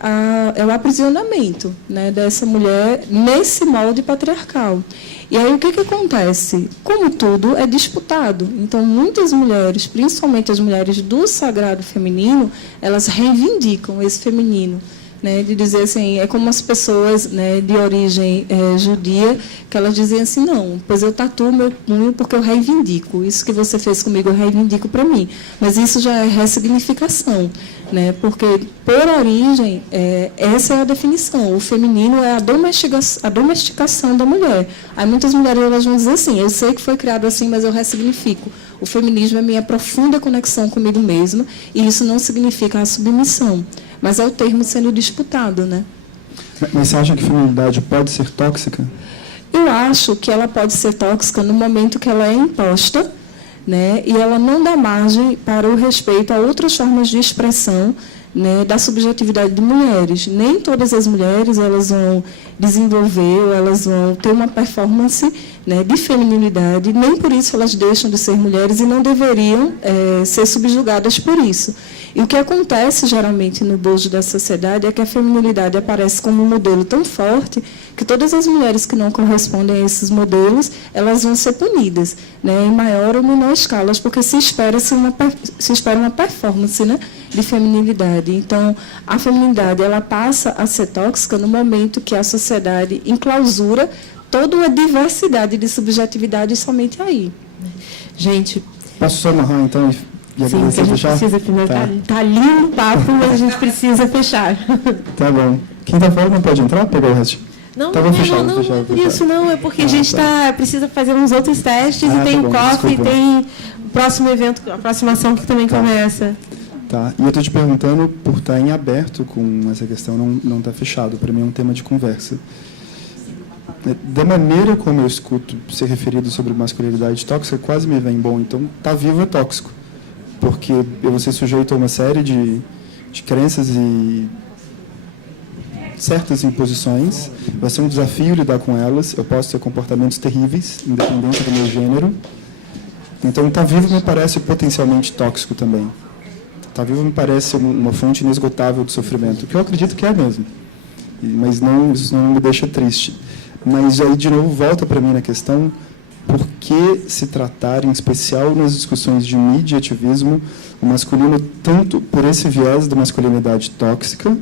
o aprisionamento, né, dessa mulher nesse molde patriarcal. E aí o que acontece? Como tudo é disputado. Então, muitas mulheres, principalmente as mulheres do sagrado feminino, elas reivindicam esse feminino, né, de dizer assim, é como as pessoas, né, de origem judia, que elas dizem assim, não, pois eu tatuo meu punho porque eu reivindico. Isso que você fez comigo, eu reivindico para mim. Mas isso já é ressignificação, né, porque, por origem, essa é a definição. O feminino é a domesticação da mulher. Aí muitas mulheres elas vão dizer assim, eu sei que foi criado assim, mas eu ressignifico. O feminismo é minha profunda conexão comigo mesma, e isso não significa a submissão. Mas é o termo sendo disputado, né? Mas você acha que a feminilidade pode ser tóxica? Eu acho que ela pode ser tóxica no momento que ela é imposta, né? E ela não dá margem para o respeito a outras formas de expressão, né, da subjetividade de mulheres. Nem todas as mulheres elas vão desenvolver, ou elas vão ter uma performance, né, de feminilidade, nem por isso elas deixam de ser mulheres e não deveriam ser subjugadas por isso. E o que acontece, geralmente, no bojo da sociedade é que a feminilidade aparece como um modelo tão forte que todas as mulheres que não correspondem a esses modelos, elas vão ser punidas, né, em maior ou menor escala, porque se espera uma performance, né, de feminilidade. Então, a feminilidade ela passa a ser tóxica no momento que a sociedade enclausura toda uma diversidade de subjetividade somente aí. Gente, posso só amarrar, então, E Sim, porque a gente precisa finalizar. Tá lindo o papo, mas a gente precisa fechar. Tá bom. Quem tá fora não pode entrar? Pegou o resto. Não, tá não, fechado, não, fechado, não é por fechado. isso, não. É porque a gente precisa fazer uns outros testes e tem tá o bom, coffee, e desculpa. tem o próximo evento, a aproximação que também começa. Tá. E eu estou te perguntando por estar em aberto com essa questão, não está fechado. Para mim é um tema de conversa. Da maneira como eu escuto ser referido sobre masculinidade tóxica, quase me vem bom. Então, tá vivo é tóxico. Porque eu vou ser sujeito a uma série de crenças e certas imposições. Vai ser um desafio lidar com elas. Eu posso ter comportamentos terríveis, independente do meu gênero. Então, tá vivo me parece potencialmente tóxico também. Tá vivo me parece uma fonte inesgotável de sofrimento, que eu acredito que é mesmo. Mas isso não me deixa triste. Mas aí, de novo, volta para mim na questão, por que se tratar, em especial nas discussões de mídia e ativismo, o masculino tanto por esse viés da masculinidade tóxica,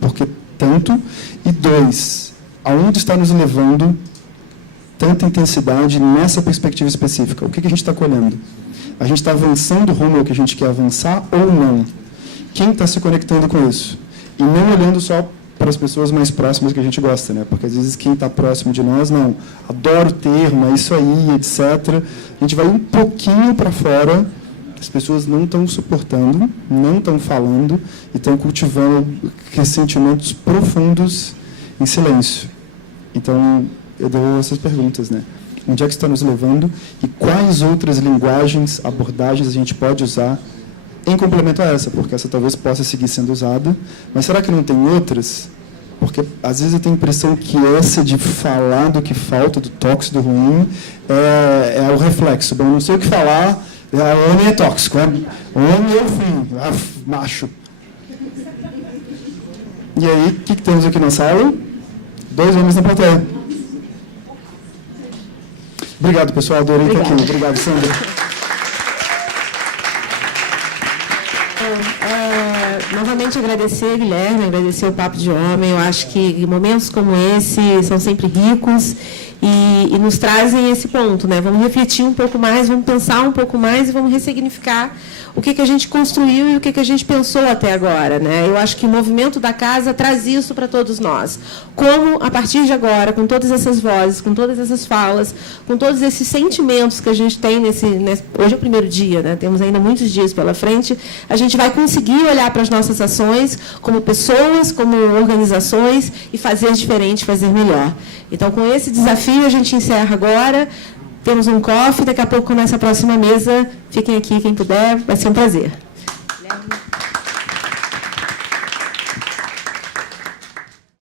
porque tanto, e dois, aonde está nos levando tanta intensidade nessa perspectiva específica? O que a gente está colhendo? A gente está avançando rumo ao que a gente quer avançar ou não? Quem está se conectando com isso? E não olhando só para as pessoas mais próximas que a gente gosta, né? Porque às vezes quem está próximo de nós, não, adoro o termo, é isso aí, etc. A gente vai um pouquinho para fora, as pessoas não estão suportando, não estão falando e estão cultivando ressentimentos profundos em silêncio. Então, eu dou essas perguntas, né? Onde é que está nos levando e quais outras linguagens, abordagens a gente pode usar em complemento a essa, porque essa talvez possa seguir sendo usada, mas será que não tem outras? Porque às vezes eu tenho a impressão que essa de falar do que falta, do tóxico, do ruim, é o reflexo. Bom, não sei o que falar, o homem é tóxico, o homem é o fim, macho. E aí, o que temos aqui na sala? 2 homens na plateia. Obrigado, pessoal, adorei estar aqui. Obrigado, Sandra. Novamente agradecer, Guilherme, agradecer o Papo de Homem. Eu acho que momentos como esse são sempre ricos e nos trazem esse ponto, né? Vamos refletir um pouco mais, vamos pensar um pouco mais e vamos ressignificar o que a gente construiu e o que a gente pensou até agora, né? Eu acho que o movimento da casa traz isso para todos nós. Como, a partir de agora, com todas essas vozes, com todas essas falas, com todos esses sentimentos que a gente tem hoje é o primeiro dia, né? Temos ainda muitos dias pela frente, a gente vai conseguir olhar para as nossas ações como pessoas, como organizações e fazer diferente, fazer melhor. Então, com esse desafio, a gente encerra agora. Temos um coffee, daqui a pouco começa a próxima mesa. Fiquem aqui, quem puder, vai ser um prazer.